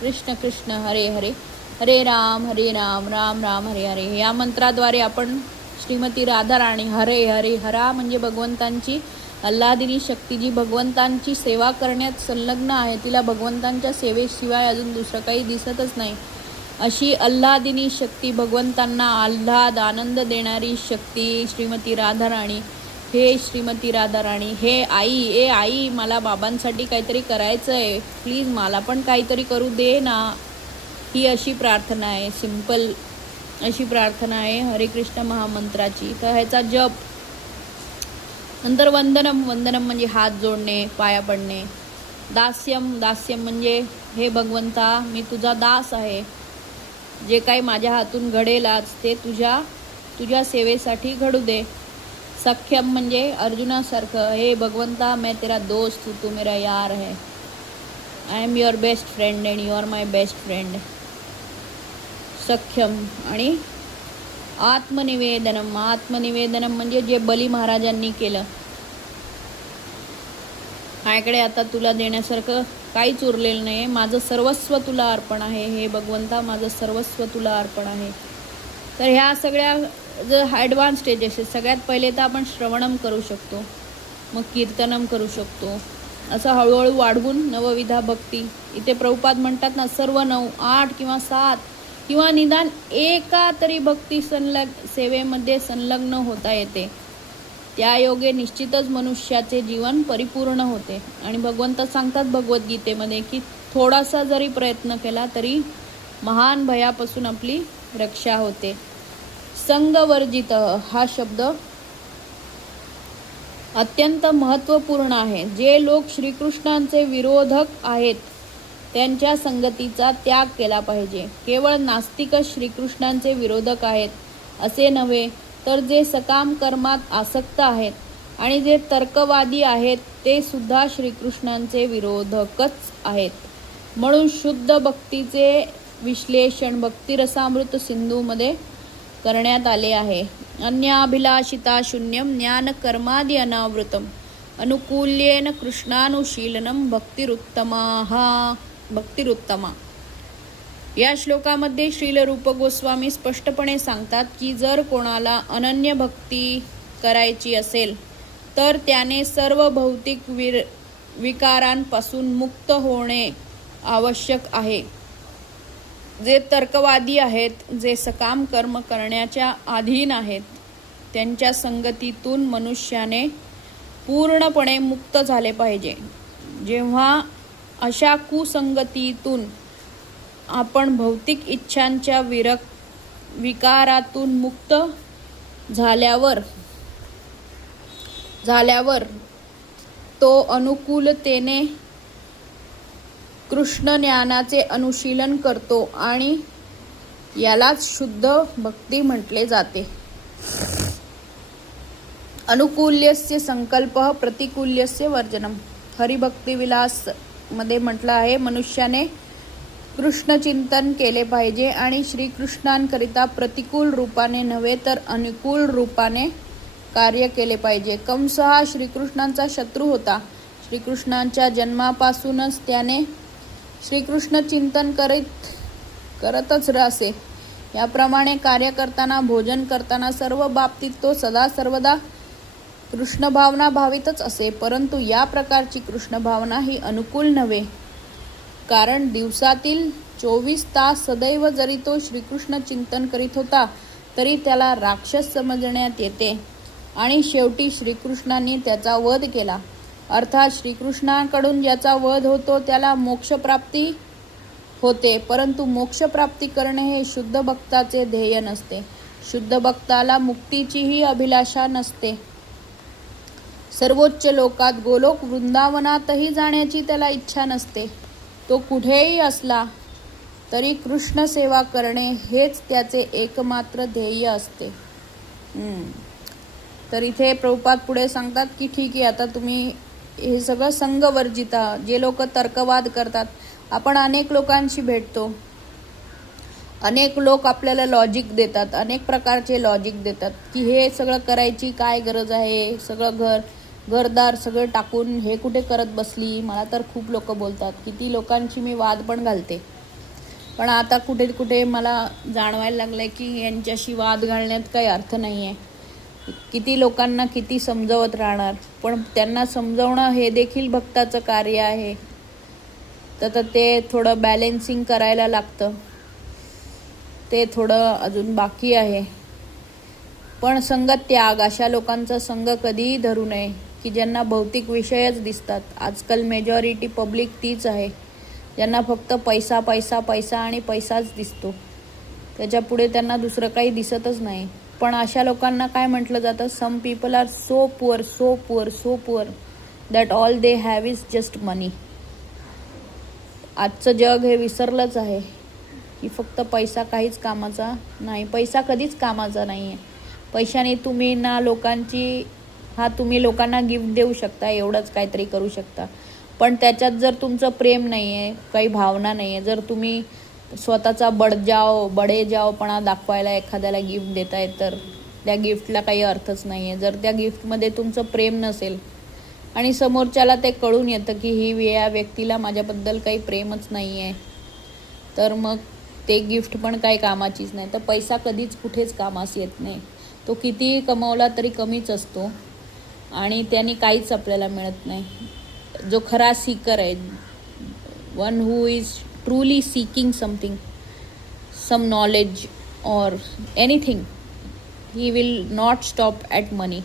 कृष्ण कृष्ण हरे हरे, हरे राम राम राम हरे हरे. या मंत्राद्वारे आपण श्रीमती राधाराणी हरे हरे, हरा म्हणजे भगवंतांची अल्लादिनी शक्ती, जी भगवंतांची सेवा करण्यात संलग्न आहे, तिला भगवंतांच्या सेवेशिवाय अजून दुसरं काही दिसतच नाही, अशी अल्लादिनी शक्ती, भगवंतांना आल्हाद आनंद देणारी शक्ती श्रीमती राधाराणी. हे श्रीमती राधाराणी, हे आई, ए आई मला बाबांसाठी काहीतरी करायचं आहे, प्लीज मला पण काहीतरी करू दे ना. ही अशी प्रार्थना आहे, सिंपल अशी प्रार्थना आहे हरे कृष्ण महामंत्राची. तर ह्याचा जप. नंतर वंदनम. वंदनम म्हणजे हात जोडणे, पाया पडणे. दास्यम. दास्यम म्हणजे हे भगवंता मी तुझा दास आहे, जे काही माझ्या हातून घडेल आज ते तुझ्या सेवेसाठी घडू दे. सख्यम म्हणजे अर्जुनासारखं, हे भगवंता मैं तेरा दोस्त हूँ, तू मेरा यार है, I am your best friend and you are my best friend. सख्यम. आणि आत्मनिवेदनम. आत्मनिवेदनम म्हणजे जे बली महाराजांनी केलं, माझ्याकडे आता तुला देण्यासारखं काहीच उरलेलं नाही, माझं सर्वस्व तुला अर्पण आहे, हे भगवंता माझं सर्वस्व तुला अर्पण आहे. तर ह्या सगळ्या जर ॲडव्हान्स स्टेजेस आहेत. सगळ्यात पहिले तर आपण श्रवणम करू शकतो, मग कीर्तनम करू शकतो, असं हळूहळू वाढवून नवविधा भक्ती. इथे प्रभुपाद म्हणतात ना, सर्व 9, 8 किंवा 7 किंवा निदान एका तरी भक्ती सेवेमध्ये संलग्न होता येते. त्या योगे निश्चितच मनुष्याचे जीवन परिपूर्ण होते. आणि भगवंत सांगतात भगवद्गीतेमध्ये की थोडासा जरी प्रयत्न केला तरी महान भयापासून आपली रक्षा होते. संगवर्जित हा शब्द अत्यंत महत्त्वपूर्ण आहे. जे लोक श्रीकृष्णांचे विरोधक आहेत त्यांच्या संगतीचा त्याग केला पाहिजे. केवळ नास्तिकच श्रीकृष्णांचे विरोधक आहेत असे नव्हे, तर जे सकाम कर्मात आसक्त आहेत आणि जे तर्कवादी आहेत ते सुद्धा श्रीकृष्णांचे विरोधकच आहेत. म्हणून शुद्ध भक्तीचे विश्लेषण भक्तिरसामृत सिंधूमध्ये करण्यात आले आहे. अन्याभिलाषिता शून्यम ज्ञान कर्मादि अनावृतम अनुकूल्येन कृष्णानुशीलनम भक्तिरुत्तमा. या श्लोकामध्ये श्रील रूप गोस्वामी स्पष्टपणे सांगतात की जर कोणाला अनन्य भक्ती करायची असेल तर त्याने सर्व भौतिक विकारांपासून मुक्त होणे आवश्यक आहे. जे तर्कवादी आहेत, जे सकाम कर्म करण्याच्या अधीन आहेत, त्यांच्या संगतीतून मनुष्याने पूर्णपणे मुक्त झाले पाहिजे. जेव्हा अशा कुसंगतीतून आपण भौतिक इच्छांच्या विकारातून मुक्त झाल्यावर तो अनुकूलतेने कृष्ण ज्ञानाचे अनुशीलन करतो आणि यालाच शुद्ध भक्ती म्हटले जाते. अनुकूल्यस्य संकल्प प्रतिकूल्यस्य वर्जनम. हरिभक्ती विलास मध्ये म्हटलं आहे, मनुष्याने कृष्ण चिंतन केले पाहिजे आणि श्रीकृष्णांकरिता प्रतिकूल रूपाने नव्हे तर अनुकूल रूपाने कार्य केले पाहिजे. कंस हा श्रीकृष्णांचा शत्रू होता. श्रीकृष्णांच्या जन्मापासूनच त्याने श्रीकृष्ण चिंतन करतच असे. याप्रमाणे कार्य करताना, भोजन करताना सर्व बाबतीत तो सदा सर्वदा कृष्ण भावना भावितच असे. परंतु या प्रकारची कृष्ण भावना ही अनुकूल नव्हे, कारण दिवसातील 24 तास सदैव जरी तो श्रीकृष्ण चिंतन करीत होता तरी त्याला राक्षस समजण्यात येते आणि शेवटी श्रीकृष्णांनी त्याचा वध केला. अर्थात श्रीकृष्णाकडून ज्याचा वध होतो त्याला मोक्षप्राप्ती होते. परंतु मोक्षप्राप्ती करणे हे शुद्ध भक्ताचे ध्येय नसते. शुद्ध भक्ताला मुक्तीचीही अभिलाषा नसते. सर्वोच्च लोकात गोलोक वृंदावनातही जाण्याची त्याला इच्छा नसते. तो कुठेही असला तरी कृष्ण सेवा करणे हेच त्याचे एकमात्र ध्येय असते. तर इथे प्रभुपाद पुढे सांगतात की ठीक आहे, आता तुम्ही हे सगळं संघवर्जित आहात. जे लोक तर्कवाद करतात, आपण अनेक लोकांशी भेटतो, अनेक लोक आपल्याला लॉजिक देतात, अनेक प्रकारचे लॉजिक देतात की हे सगळं करायची काय गरज आहे, सगळं घरदार सगळं टाकून हे कुठे करत बसली. मला तर खूप लोक बोलतात, किती लोकांशी मी वाद पण घालते, पण आता कुठे कुठे मला जाणवायला लागलं की यांच्याशी वाद घालण्यात काही अर्थ नाही आहे. किती लोकांना किती समजवत राहणार, पण त्यांना समजवणं हे देखील भक्ताचं कार्य आहे. तर ते थोडं बॅलेन्सिंग करायला लागतं, ते थोडं अजून बाकी आहे. पण संगत त्याग, अशा लोकांचा संग कधीही धरू नये की ज्यांना भौतिक विषयच दिसतात. आजकाल मेजॉरिटी पब्लिक तीच आहे, ज्यांना फक्त पैसा पैसा पैसा आणि पैसाच दिसतो, त्याच्या पुढे त्यांना दुसरं काही दिसतच नाही. पण अशा लोकांना काय म्हटलं जातं, some people are so poor, so poor, so poor that all they have is just money. आजचं जग हे विसरलंच आहे की फक्त पैसा काहीच कामाचा नाही. पैसा कधीच कामाचा नाही आहे. पैशाने तुम्ही ना लोकांची, तुम्ही लोकांना गिफ्ट देऊ शकता, एवढंच काहीतरी करू शकता, पण त्याच्यात जर तुमचं प्रेम नाही आहे, काही भावना नाही आहे, जर तुम्ही स्वतःचा बडेजावपणा दाखवायला एखाद्याला गिफ्ट देताय तर त्या गिफ्टला काही अर्थच नाही आहे. जर त्या गिफ्टमध्ये तुमचं प्रेम नसेल आणि समोरच्याला ते कळून येतं की या व्यक्तीला माझ्याबद्दल काही प्रेमच नाही आहे, तर मग ते गिफ्ट पण काही कामाचीच नाही. तर पैसा कधीच कुठेच कामास येत नाही. तो कितीही कमवला तरी कमीच असतो आणि त्याने काहीच आपल्याला मिळत नाही. जो खरा सीकर आहे, one who is truly seeking something, some knowledge और anything, he will not stop at money.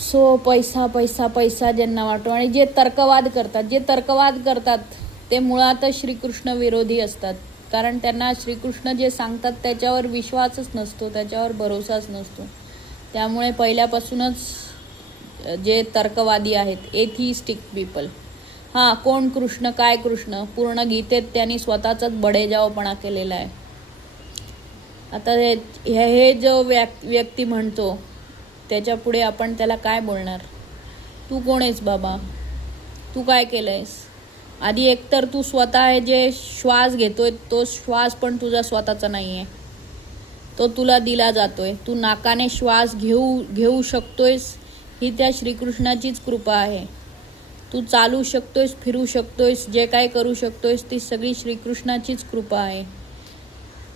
So पैसा पैसा पैसा ज्यांना वाटतो, आणि जे तर्कवाद करतात ते मुळातच श्रीकृष्ण विरोधी असतात. कारण त्यांना श्रीकृष्ण जे सांगतात त्याच्यावर विश्वासच नसतो, त्याच्यावर भरोसाच नसतो. त्यामुळे पहिल्यापासूनच जे तर्कवादी आहेत, एथिस्टिक पीपल, कोण कृष्ण, काय कृष्ण, पूर्ण गीतेत त्यांनी स्वतःचाच बडेजावपणा केलेला आहे. आता हे जो व्यक्ती म्हणतो त्याच्या पुढे आपण त्याला काय बोलणार? तू कोण आहेस बाबा? तू काय केलं आहेस? आधी एकतर तू स्वतः जे श्वास घेतोय तो श्वास पण तुझा स्वतःचा नाही आहे, तो तुला दिला जातोय. तू नाकाने श्वास घेऊ शकतोयस, ही त्या श्रीकृष्णाचीच कृपा आहे. तू चालू शकतोयस, फिरू शकतोयस, जे काय करू शकतोयस ती सगळी श्रीकृष्णाचीच कृपा आहे.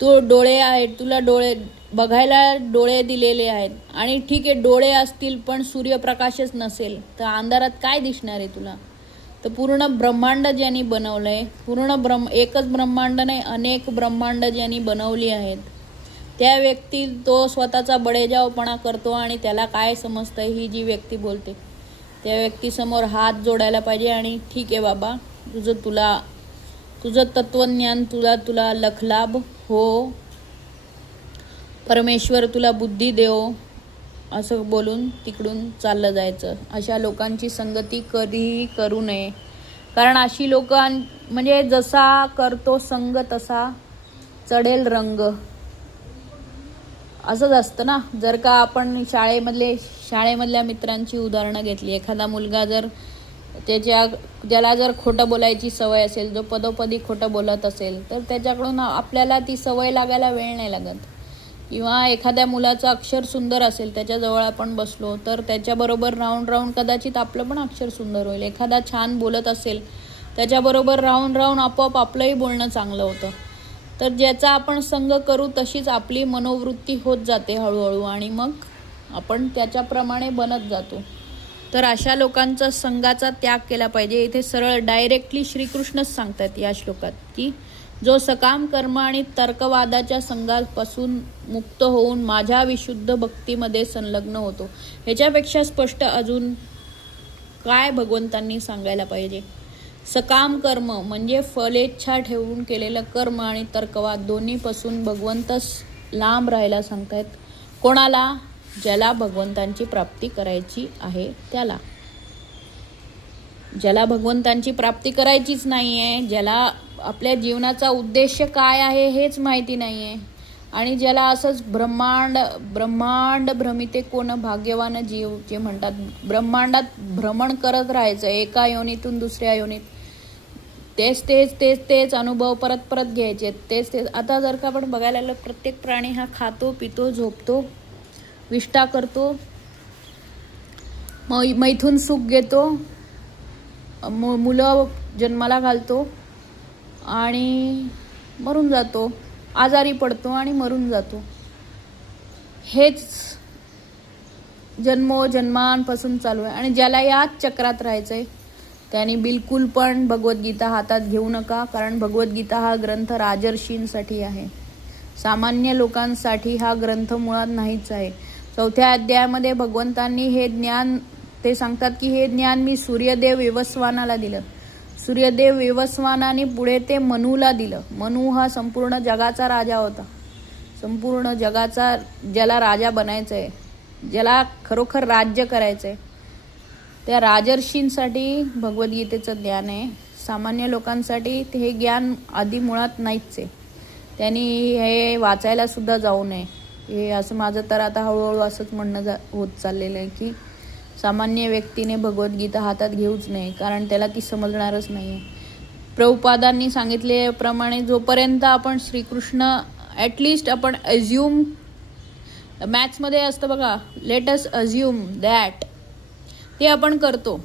तो डोळे आहेत, तुला डोळे बघायला डोळे दिलेले आहेत, आणि ठीक आहे डोळे असतील पण सूर्यप्रकाशच नसेल तर अंधारात काय दिसणार आहे तुला? तर पूर्ण ब्रह्मांड ज्यांनी बनवलंय, एकच ब्रह्मांड नाही, अनेक ब्रह्मांड ज्यांनी बनवली आहेत, त्या व्यक्ती तो स्वतःचा बडेजावपणा करतो आणि त्याला काय समजतं ही जी व्यक्ती बोलते त्या व्यक्तीसमोर हात जोडायला पाहिजे आणि ठीक आहे बाबा, तुझं तत्वज्ञान तुला लखलाभ हो, परमेश्वर तुला बुद्धी देव, असं बोलून तिकडून चाललं जायचं. अशा लोकांची संगती कधीही करू नये, कारण अशी लोक म्हणजे जसा करतो संग तसा चढेल रंग, असंच असतं ना. जर का आपण शाळेमधल्या मित्रांची उदाहरणं घेतली, एखादा मुलगा जर ज्याला जर खोटं बोलायची सवय असेल, जो पदोपदी खोटं बोलत असेल, तर त्याच्याकडून आपल्याला ती सवय लागायला वेळ नाही लागत. किंवा एखाद्या मुलाचं अक्षर सुंदर असेल, त्याच्याजवळ आपण बसलो तर त्याच्याबरोबर राहून कदाचित आपलं पण अक्षर सुंदर होईल. एखादा छान बोलत असेल त्याच्याबरोबर राहून राहून आपोआप आपलंही बोलणं चांगलं होतं. तर ज्याचा आपण संग करू तशीच आपली मनोवृत्ती होत जाते हळूहळू आणि मग आपण त्याच्याप्रमाणे बनत जातो. तर अशा लोकांचा संघाचा त्याग केला पाहिजे. इथे सरळ डायरेक्टली श्रीकृष्णच सांगतात या श्लोकात की जो सकाम कर्म आणि तर्कवादाच्या संघापासून मुक्त होऊन माझ्या विशुद्ध भक्तीमध्ये संलग्न होतो. ह्याच्यापेक्षा स्पष्ट अजून काय भगवंतांनी सांगायला पाहिजे. सकाम कर्म म्हणजे फलेच्छा ठेवून केलेलं कर्म आणि तर्कवाद दोन्हीपासून भगवंतच लांब राहायला सांगतायत. कोणाला? ज्याला भगवंतांची प्राप्ती करायची आहे त्याला. ज्याला भगवंतांची प्राप्ती करायचीच नाही आहे, ज्याला आपल्या जीवनाचा उद्देश काय आहे हेच माहिती नाही आहे, आणि ज्याला असंच ब्रह्मांड भ्रमिते कोण भाग्यवान जीव जे म्हणतात, ब्रह्मांडात भ्रमण करत राहायचं एका योनीतून दुसऱ्या योनीत, तेच अनुभव परत घ्यायचे, तेच. आता जर का आपण बघायला लागलो, प्रत्येक प्राणी हा खातो, पितो, झोपतो, विष्ठा करतो, मैथून सुख घेतो, मुलं जन्माला घालतो आणि मरून जातो, आजारी पडतो आणि मरून जातो. हेच जन्मोजन्मांपासून चालू आहे. आणि ज्याला याच चक्रात राहायचं आहे त्यांनी बिलकुल पण भगवद्गीता हातात घेऊ नका. कारण भगवद्गीता हा ग्रंथ राजर्षींसाठी आहे, सामान्य लोकांसाठी हा ग्रंथ मुळात नाहीच आहे. 4थ्या अध्यायामध्ये भगवंतांनी हे ज्ञान, ते सांगतात की हे ज्ञान मी सूर्यदेव विवस्वानाला दिलं. सूर्यदेव विवस्वानाने पुढे ते मनूला दिलं. मनू हा संपूर्ण जगाचा राजा होता, संपूर्ण जगाचा, ज्याला राजा बनायचं आहे, ज्याला खरोखर राज्य करायचं आहे, त्या राजर्षींसाठी भगवद्गीतेचं ज्ञान आहे. सामान्य लोकांसाठी हे ज्ञान आधी मुळात नाहीच आहे. त्यांनी हे वाचायला सुद्धा जाऊ नये. हे असं माझं तर आता हळूहळू असंच म्हणणं होत चाललेलं आहे की सामान्य व्यक्तीने भगवद्गीता हातात घेऊच नाही, कारण त्याला ती समजणारच नाही आहे. प्रभुपादांनी सांगितल्याप्रमाणे जोपर्यंत आपण श्रीकृष्ण, ॲटलिस्ट आपण अज्युम, मॅथ्समध्ये असतं बघा, लेट अस अज्युम दॅट, ते आपण करतो.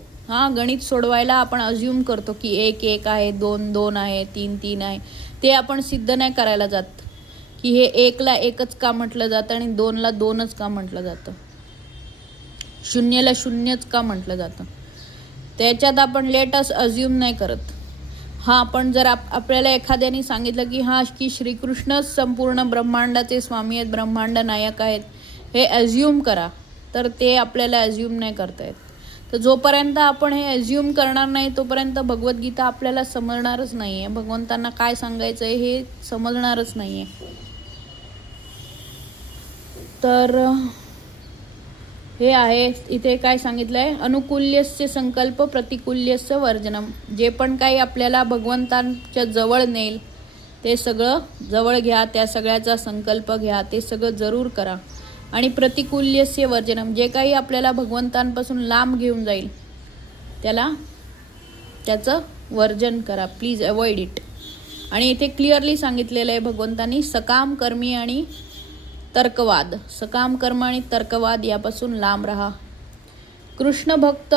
गणित सोडवायला आपण अज्युम करतो की 1 1 आहे, 2 2 आहे, 3 3 आहे. ते आपण सिद्ध नाही करायला जात की हे 1ला 1च का म्हटलं जातं आणि 2ला 2च का म्हटलं जातं, 0ला 0च का म्हटलं जातं. त्याच्यात आपण लेट अस अज्युम नाही करत. पण जर आपल्याला एखाद्याने सांगितलं की श्रीकृष्णच संपूर्ण ब्रह्मांडाचे स्वामी आहेत, ब्रह्मांड नायक आहेत, हे अज्युम करा, तर ते आपल्याला अज्युम नाही करता येत. तर जोपर्यंत आपण हे अज्युम करणार नाही तोपर्यंत भगवद्गीता आपल्याला समजणारच नाही आहे. भगवंतांना काय सांगायचं आहे हे समजणारच नाही आहे. तर हे आहे इथे काय सांगितलंय, अनुकूल्यस्य संकल्प प्रतिकूल्यस्य वर्जनम. जे पण काही आपल्याला भगवंतांच्या जवळ नेईल ते सगळं जवळ घ्या, त्या सगळ्याचा संकल्प घ्या, ते सगळं जरूर करा. आणि प्रतिकूल्यस्य वर्जनम, जे काही आपल्याला भगवंतांपासून लांब घेऊन जाईल त्याचं वर्जन करा, प्लीज अवॉइड इट. आणि इथे क्लिअरली सांगितलेलं आहे भगवंतांनी, सकाम कर्मी आणि तर्कवाद, सकाम कर्म आणि तर्कवाद यापासून लांब राहा. कृष्ण भक्त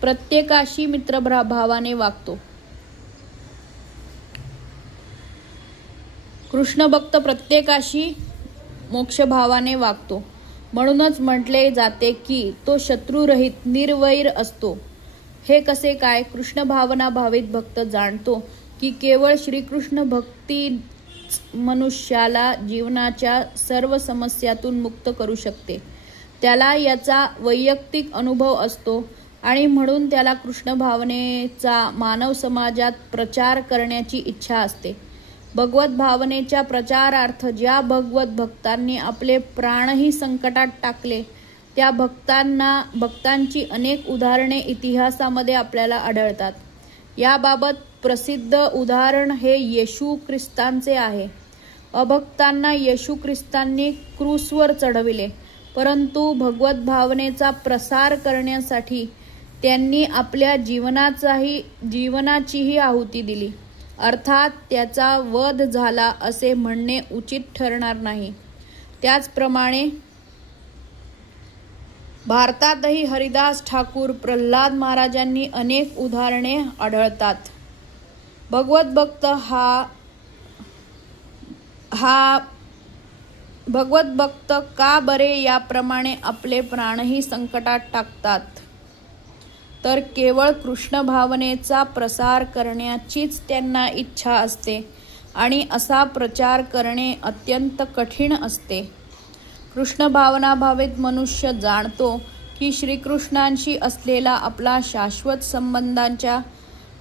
प्रत्येकाशी मित्रभावाने वागतो. कृष्ण भक्त प्रत्येकाशी मोक्षभावाने वागतो. म्हणूनच म्हटले जाते की तो शत्रुरहित निर्वैर असतो. हे कसे काय? कृष्ण भावना भावित भक्त जाणतो की केवळ श्रीकृष्ण भक्ती मनुष्याला जीवनाच्या सर्व समस्यातून मुक्त करू शकते. त्याला याचा वैयक्तिक अनुभव असतो आणि म्हणून त्याला कृष्ण भावनेचा मानव समाजात प्रचार करण्याची इच्छा असते. भगवत भावनेच्या प्रचारार्थ ज्या भगवत भक्तांनी आपले प्राणही संकटात टाकले त्या भक्तांची अनेक उदाहरणे इतिहासामध्ये आपल्याला आढळतात. याबाबत प्रसिद्ध उदाहरण हे येशू ख्रिस्तांचे आहे. अभक्तांना येशू ख्रिस्तांनी क्रूसवर चढविले, परंतु भगवत भावनेचा प्रसार करण्यासाठी त्यांनी आपल्या जीवनाचीही आहुती दिली. अर्थात त्याचा वध झाला असे म्हणणे उचित ठरणार नाही. त्याचप्रमाणे भारतातही हरिदास ठाकूर, प्रल्हाद महाराजांनी अनेक उदाहरणे आढळतात. भगवत भक्त का बरे याप्रमाणे आपले प्राणही संकटात टाकतात? तर केवळ कृष्ण भावनेचा प्रसार करण्याचीच त्यांना इच्छा असते आणि असा प्रचार करणे अत्यंत कठीण असते. कृष्ण भावनाभावित मनुष्य जाणतो की श्रीकृष्णांशी असलेला आपला शाश्वत संबंधांच्या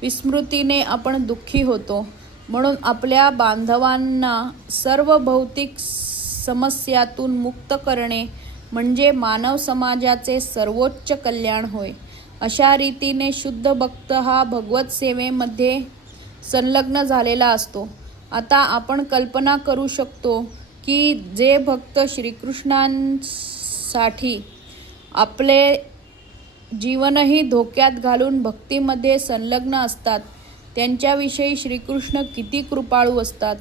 विस्मृतीने आपण दुःखी होतो. म्हणून आपल्या बांधवांना सर्व भौतिक समस्यातून मुक्त करणे म्हणजे मानव समाजाचे सर्वोच्च कल्याण होय. अशा रीतीने शुद्ध भक्त हा भगवत सेवेमध्ये संलग्न झालेला असतो. आता आपण कल्पना करू शकतो की जे भक्त श्रीकृष्णांसाठी आपले जीवनही धोक्यात घालून भक्तीमध्ये संलग्न असतात त्यांच्याविषयी श्रीकृष्ण किती कृपाळू असतात.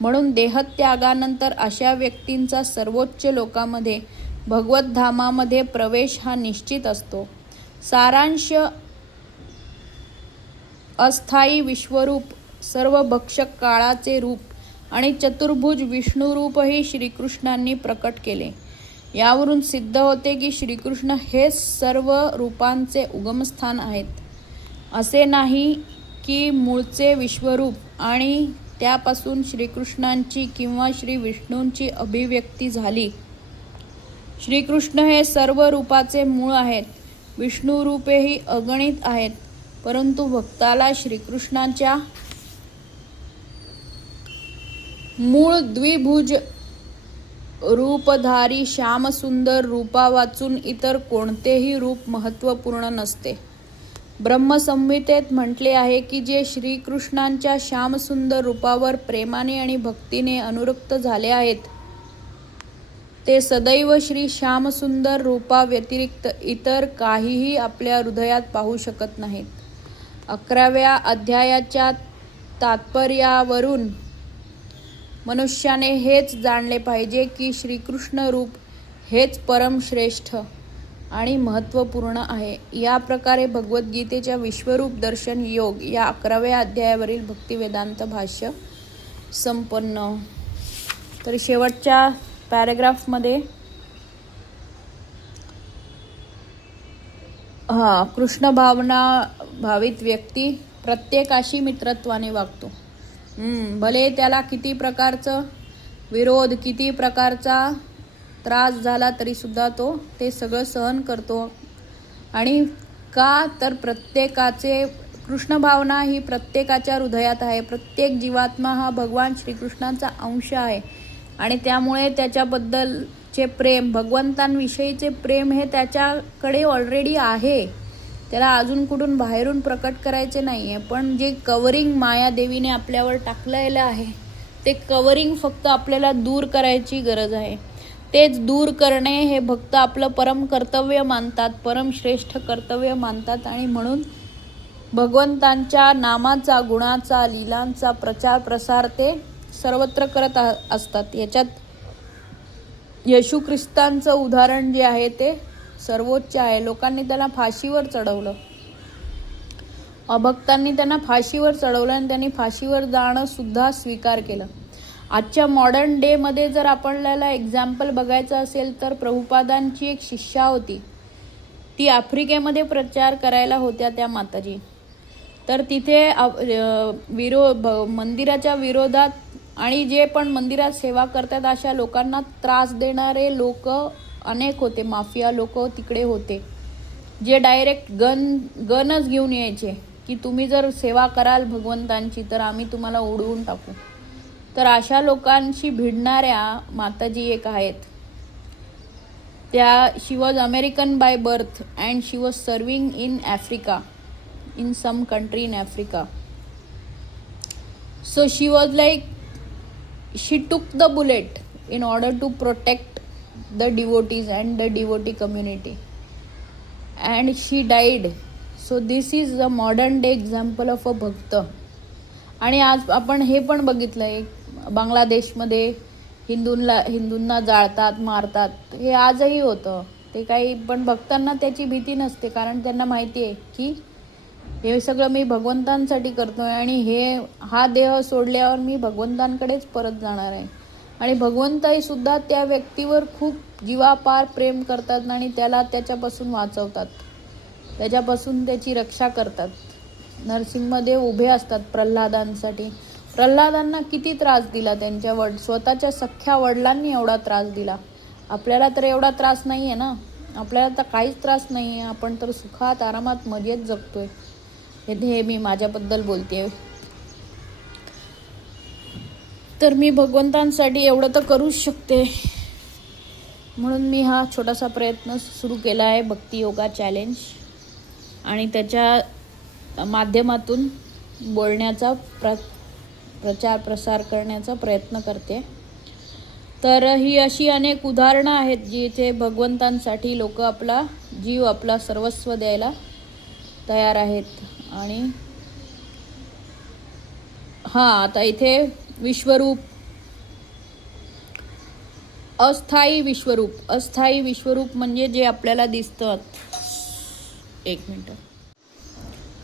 म्हणून देहत्यागानंतर अशा व्यक्तींचा सर्वोच्च लोकांमध्ये भगवत धामामध्ये प्रवेश हा निश्चित असतो. सारांश अस्थायी विश्वरूप, सर्वभक्षक काळाचे रूप आणि चतुर्भुज विष्णुरूपही श्रीकृष्णांनी प्रकट केले. यावरून सिद्ध होते की श्रीकृष्ण हे सर्व रूपांचे उगमस्थान आहेत. असे नाही की मूळचे विश्वरूप आणि त्यापासून श्रीकृष्णांची किंवा श्री विष्णूंची अभिव्यक्ती झाली. श्रीकृष्ण हे सर्व रूपाचे मूळ आहेत. विष्णुरूपेही अगणित आहेत. परंतु भक्ताला श्रीकृष्णाच्या मूळ द्विभुज रूपधारी श्यामसुंदर रूपावाचून इतर कोणतेही रूप महत्त्वपूर्ण नसते. ब्रह्मसंहितेत म्हटले आहे की जे श्रीकृष्णांच्या श्यामसुंदर रूपावर प्रेमाने आणि भक्तीने अनुरक्त झाले आहेत ते सदैव श्री श्यामसुंदर रूपाव्यतिरिक्त इतर काहीही आपल्या हृदयात पाहू शकत नाहीत. 11व्या अध्यायाच्या तात्पर्यावरून मनुष्याने हेच जाणले पाहिजे की श्रीकृष्ण रूप हेच परमश्रेष्ठ आणि महत्त्वपूर्ण आहे. या प्रकारे भगवद्गीतेच्या विश्वरूप दर्शन योग या 11व्या अध्यायावरील भक्तिवेदांत भाष्य संपन्न. तर शेवटच्या पॅरेग्राफमध्ये कृष्ण भावना भावित व्यक्ती प्रत्येकाशी मित्रत्वाने वागतो. भले त्याला किती प्रकारचं विरोध, किती प्रकारचा त्रास झाला तरी सुद्धा तो ते सगळं सहन करतो. आणि का तर प्रत्येकाचे कृष्ण भावना ही प्रत्येकाच्या हृदयात आहे. प्रत्येक जीवात्मा हा भगवान श्रीकृष्णांचा अंश आहे आणि त्यामुळे त्याच्याबद्दलचे प्रेम, भगवंतांविषयीचे प्रेम हे त्याच्याकडे ऑलरेडी आहे. त्याला अजून कुठून बाहेरून प्रकट करायचे नाही आहे. पण जे कवरिंग मायादेवीने आपल्यावर टाकलेलं आहे ते कवरिंग फक्त आपल्याला दूर करायची गरज आहे. तेच दूर करणे हे भक्त आपलं परम कर्तव्य मानतात, परमश्रेष्ठ कर्तव्य मानतात. आणि म्हणून भगवंतांच्या नामाचा, गुणाचा, लीलांचा प्रचार प्रसार ते सर्वत्र करत असतात. याच्यात येशू ख्रिस्तांचं उदाहरण जे आहे ते सर्वोच्च आहे. लोकांनी त्यांना फाशीवर चढवलं, अभक्तांनी त्यांना फाशीवर चढवलं आणि त्यांनी फाशीवर जाणं सुद्धा स्वीकार केलं. आजच्या मॉडर्न डे मध्ये जर आपल्याला एक्झाम्पल बघायचं असेल तर प्रभुपादांची एक शिष्या होती. ती आफ्रिकेमध्ये प्रचार करायला होत्या त्या माताजी. तर तिथे मंदिराच्या विरोधात आणि जे पण मंदिरात सेवा करतात अशा लोकांना त्रास देणारे लोक अनेक होते. माफिया लोक तिकडे होते जे डायरेक्ट गनच घेऊन यायचे की तुम्ही जर सेवा कराल भगवंतांची तर आम्ही तुम्हाला उडवून टाकू. तर अशा लोकांशी भिडणाऱ्या माताजी एक आहेत. त्या she was American by birth and she was serving in Africa, in some country in Africa. So she was like, she took the bullet in order to protect the devotees and the devotee community and she died. So this is the modern day example of a bhakta. आणि आज आपण हे पण बघितलंय बांगलादेशमध्ये हिंदूंना जाळतात, मारतात. हे आजही होतं. ते काही पण भक्तांना त्याची भीती नसते, कारण त्यांना माहिती आहे की हे सगळं मी भगवंतांसाठी करतोय आणि हा देह सोडल्यावर मी भगवंतांकडेच परत जाणार आहे. आणि भगवंतही सुद्धा त्या व्यक्तीवर खूप जीवापार प्रेम करतात आणि त्याला त्याच्यापासून वाचवतात, त्याच्यापासून त्याची रक्षा करतात. नरसिंहदेव उभे असतात प्रल्हादांसाठी. प्रल्हादांना किती त्रास दिला त्यांच्या स्वतःच्या सख्ख्या वडिलांनी एवढा त्रास दिला. आपल्याला तर एवढा त्रास नाही आहे ना, आपल्याला तर काहीच त्रास नाही आहे, आपण तर सुखात आरामात मजेत जगतोय. हे मी माझ्याबद्दल बोलते. तर मी भगवंतांसाठी एवढं तर करूच शकते, म्हणून मी हा छोटासा प्रयत्न सुरू केला आहे, भक्ती योगा चॅलेंज, आणि त्याच्या माध्यमातून बोलण्याचा प्रचार प्रसार करण्याचा प्रयत्न करते. तर ही अशी अनेक उदाहरणं आहेत जिथे भगवंतांसाठी लोक आपला जीव, आपला सर्वस्व द्यायला तयार आहेत. आणि आता इथे विश्वरूप, अस्थायी विश्वरूप. अस्थायी विश्वरूप म्हणजे जे आपल्याला दिसतं. एक मिनिट.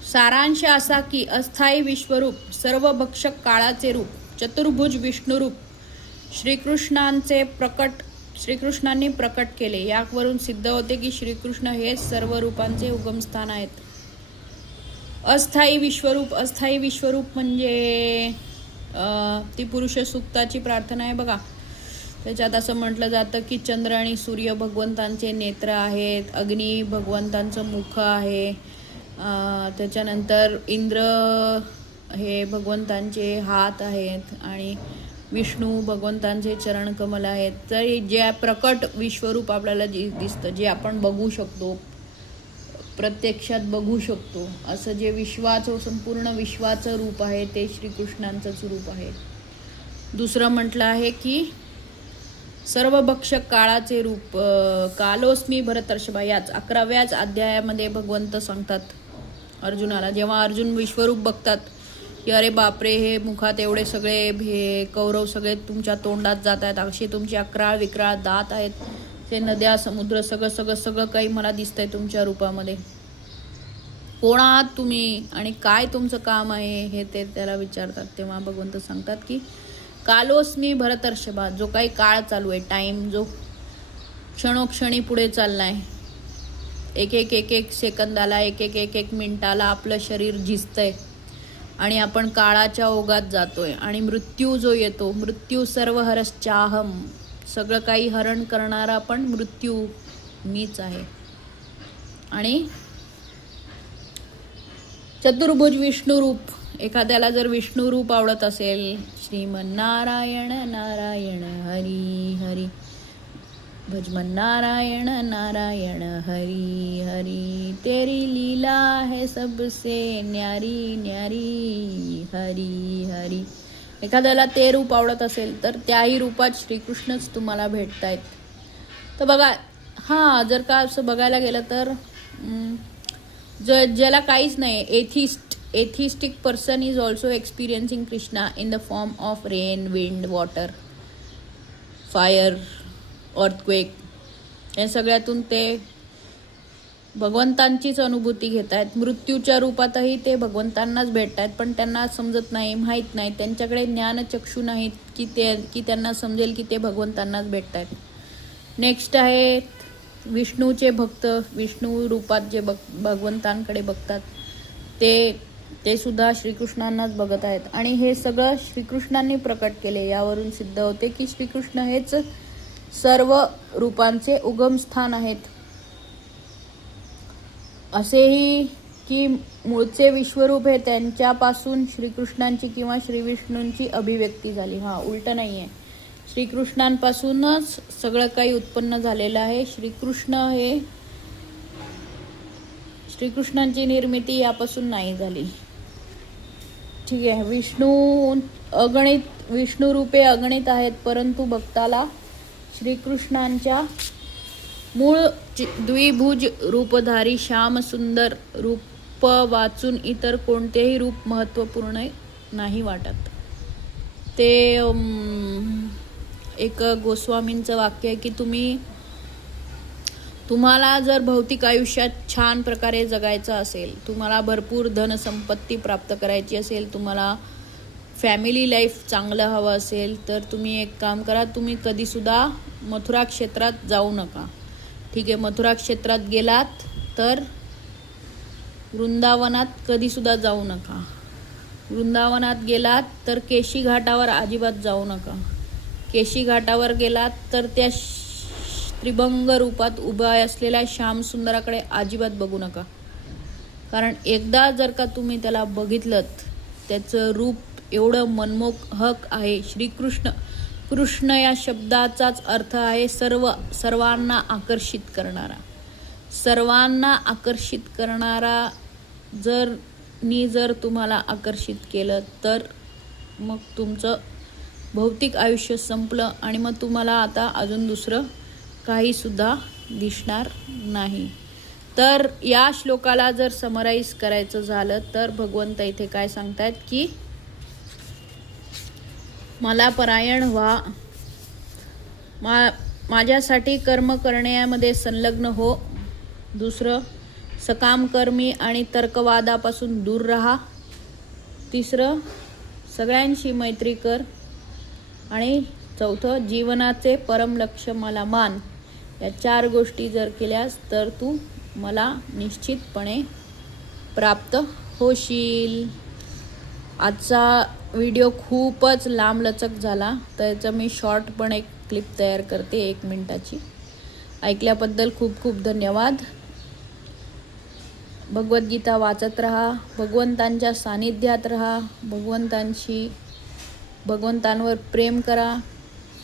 सारांश असा की अस्थायी विश्वरूप सर्वभक्षक काळाचे रूप, चतुर्भुज विष्णुरूप श्रीकृष्णांनी प्रकट केले. यावरून सिद्ध होते की श्रीकृष्ण हे सर्व रूपांचे उगमस्थान आहेत. अस्थायी विश्वरूप म्हणजे ती पुरुष सूक्ताची प्रार्थना आहे बघा. त्याच्यात असं म्हटलं जातं की चंद्र आणि सूर्य भगवंतांचे नेत्र आहेत, अग्नी भगवंतांचं मुख आहे, त्याच्यानंतर इंद्र हे भगवंतांचे हात आहेत, आणि विष्णू भगवंतांचे चरणकमल आहेत. तर जे प्रकट विश्वरूप आपल्याला दिसतं, जे आपण बघू शकतो, प्रत्यक्षात बघू शकतो, असं जे संपूर्ण विश्वाचं रूप आहे ते श्रीकृष्णांचंच रूप आहे. दुसरं म्हटलं आहे की सर्वभक्षक काळाचे रूप, कालोस्मी भरतर्षभा. याच 11व्याच अध्यायामध्ये भगवंत सांगतात अर्जुनाला, जेव्हा अर्जुन विश्वरूप बघतात की अरे बापरे, हे मुखात एवढे सगळे हे कौरव सगळे तुमच्या तोंडात जात आहेत, असे तुमचे अकराळ विक्राळ दात आहेत, ते नद्या समुद्र सगळं काही मला दिसतंय तुमच्या रूपामध्ये. कोण आहात तुम्ही आणि काय तुमचं काम आहे, हे ते त्याला विचारतात. तेव्हा भगवंत सांगतात की कालोस्मी भरतर्षभा. जो काही काळ चालू आहे, टाइम जो क्षणोक्षणी पुढे चाललाय, एक एक सेकंदाला, एक मिनिटाला आपलं शरीर झिजतंय आणि आपण काळाच्या ओघात जातोय. आणि मृत्यू जो येतो, मृत्यू सर्व हरश्चाहम, सगळं काही हरण करणारा पण मृत्यू मीच आहे. आणि चतुर्भुज विष्णुरूप, एखाद्याला जर विष्णुरूप आवडत असेल, श्रीमन्नारायण नारायण हरी हरी, भजमन्नारायण नारायण हरी हरी, तेरी लीला है सबसे न्यारी न्यारी हरी हरी. एखाद्याला ते रूप आवडत असेल तर त्याही रूपात श्रीकृष्णच तुम्हाला भेटतायत. तर बघा, जर का असं बघायला गेलं तर ज्याला काहीच नाही, atheistic person is also experiencing Krishna in the form of rain, wind, water, fire, earthquake. या सगळ्यातून ते भगवंतांचीच अनुभूती घेत आहेत. मृत्यूच्या रूपातही ते भगवंतांनाच भेटत आहेत, पण त्यांना समजत नाही, माहीत नाही, त्यांच्याकडे ज्ञानचक्षू नाहीत की त्यांना समजेल की ते भगवंतांनाच भेटत आहेत. नेक्स्ट आहे विष्णूचे भक्त. विष्णू रूपात जे भगवंतांकडे बघतात ते सुद्धा श्रीकृष्णांनाच बघत आहेत. आणि हे सगळं श्रीकृष्णांनी प्रकट केले. यावरून सिद्ध होते की श्रीकृष्ण हेच सर्व रूपांचे उगमस्थान आहेत. असेही की मूळचे विश्वरूप हे त्यांच्यापासून श्रीकृष्णांची किंवा श्रीविष्णूंची अभिव्यक्ती झाली. उलट नाही आहे, श्रीकृष्णांपासूनच सगळं काही उत्पन्न झालेलं आहे. श्रीकृष्णांची निर्मिती यापासून नाही झाली. ठीक आहे. विष्णू रूपे अगणित आहेत, परंतु भक्ताला श्रीकृष्णांच्या मूळ द्विभुज रूपधारी श्याम सुंदर रूप वाचून इतर कोणतेही रूप महत्त्वपूर्ण नाही वाटत. ते एक गोस्वामींचं वाक्य आहे की तुम्हाला जर भौतिक आयुष्यात छान प्रकारे जगायचं असेल, तुम्हाला भरपूर धनसंपत्ती प्राप्त करायची असेल, तुम्हाला फॅमिली लाईफ चांगलं हवं असेल, तर तुम्ही एक काम करा, तुम्ही कधीसुद्धा मथुरा क्षेत्रात जाऊ नका. ठीक आहे, मथुरा क्षेत्रात गेलात तर वृंदावनात कधीसुद्धा जाऊ नका. वृंदावनात गेलात तर केशी घाटावर अजिबात जाऊ नका. केशी घाटावर गेलात तर त्या त्रिभंग रूपात उभा असलेल्या श्यामसुंदराकडे अजिबात बघू नका. कारण एकदा जर का तुम्ही त्याला बघितलं, त्याचं रूप एवढं मनमोहक आहे. श्रीकृष्ण, कृष्ण या शब्दाचाच अर्थ आहे सर्वांना आकर्षित करणारा. सर्वांना आकर्षित करणारा जर तुम्हाला आकर्षित केलं तर मग तुमचं भौतिक आयुष्य संपलं आणि मग तुम्हाला आता अजून दुसरं काहीसुद्धा दिसणार नाही. तर या श्लोकाला जर समराईज करायचं झालं तर भगवंत इथे काय सांगतायत की मला परायण व्हा, माझ्यासाठी कर्म करण्यामध्ये संलग्न हो. दुसरं, सकाम कर्मी आणि तर्कवादापासून दूर राहा. तिसरं, सगळ्यांशी मैत्री कर. आणि चौथं, जीवनाचे परम लक्ष्य मला मान. या 4 गोष्टी जर केल्यास तर तू मला निश्चितपणे प्राप्त होशील. आजचा व्हिडिओ खूपच लांबलचक झाला, त्याचं मी शॉर्ट पण एक क्लिप तयार करते 1 मिनिटाची. ऐकल्याबद्दल खूप खूप धन्यवाद. भगवद्गीता वाचत राहा, भगवंतांच्या सानिध्यात राहा, भगवंतांवर प्रेम करा.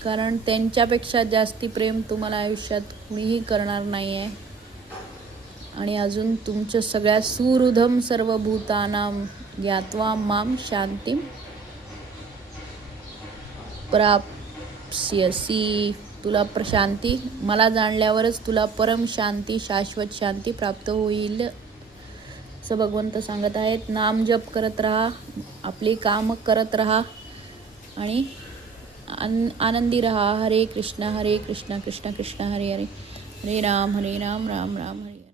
कारण त्यांच्यापेक्षा जास्ती प्रेम तुम्हाला आयुष्यात कुणीही करणार नाही आहे. आणि अजून तुमचं सगळ्या सुहृदम सर्वभूतानां ज्ञात्वा माम शांतिम प्राप्स्यसि. तुला प्रशांती, मला जाणल्यावरच तुला परम शांती, शाश्वत शांती प्राप्त होईल असं भगवंत सांगत आहेत. नाम जप करत राहा, आपली काम करत राहा आणि आनंदी राहा. हरे कृष्ण कृष्ण कृष्ण हरे हरे, हरे राम राम राम हरे.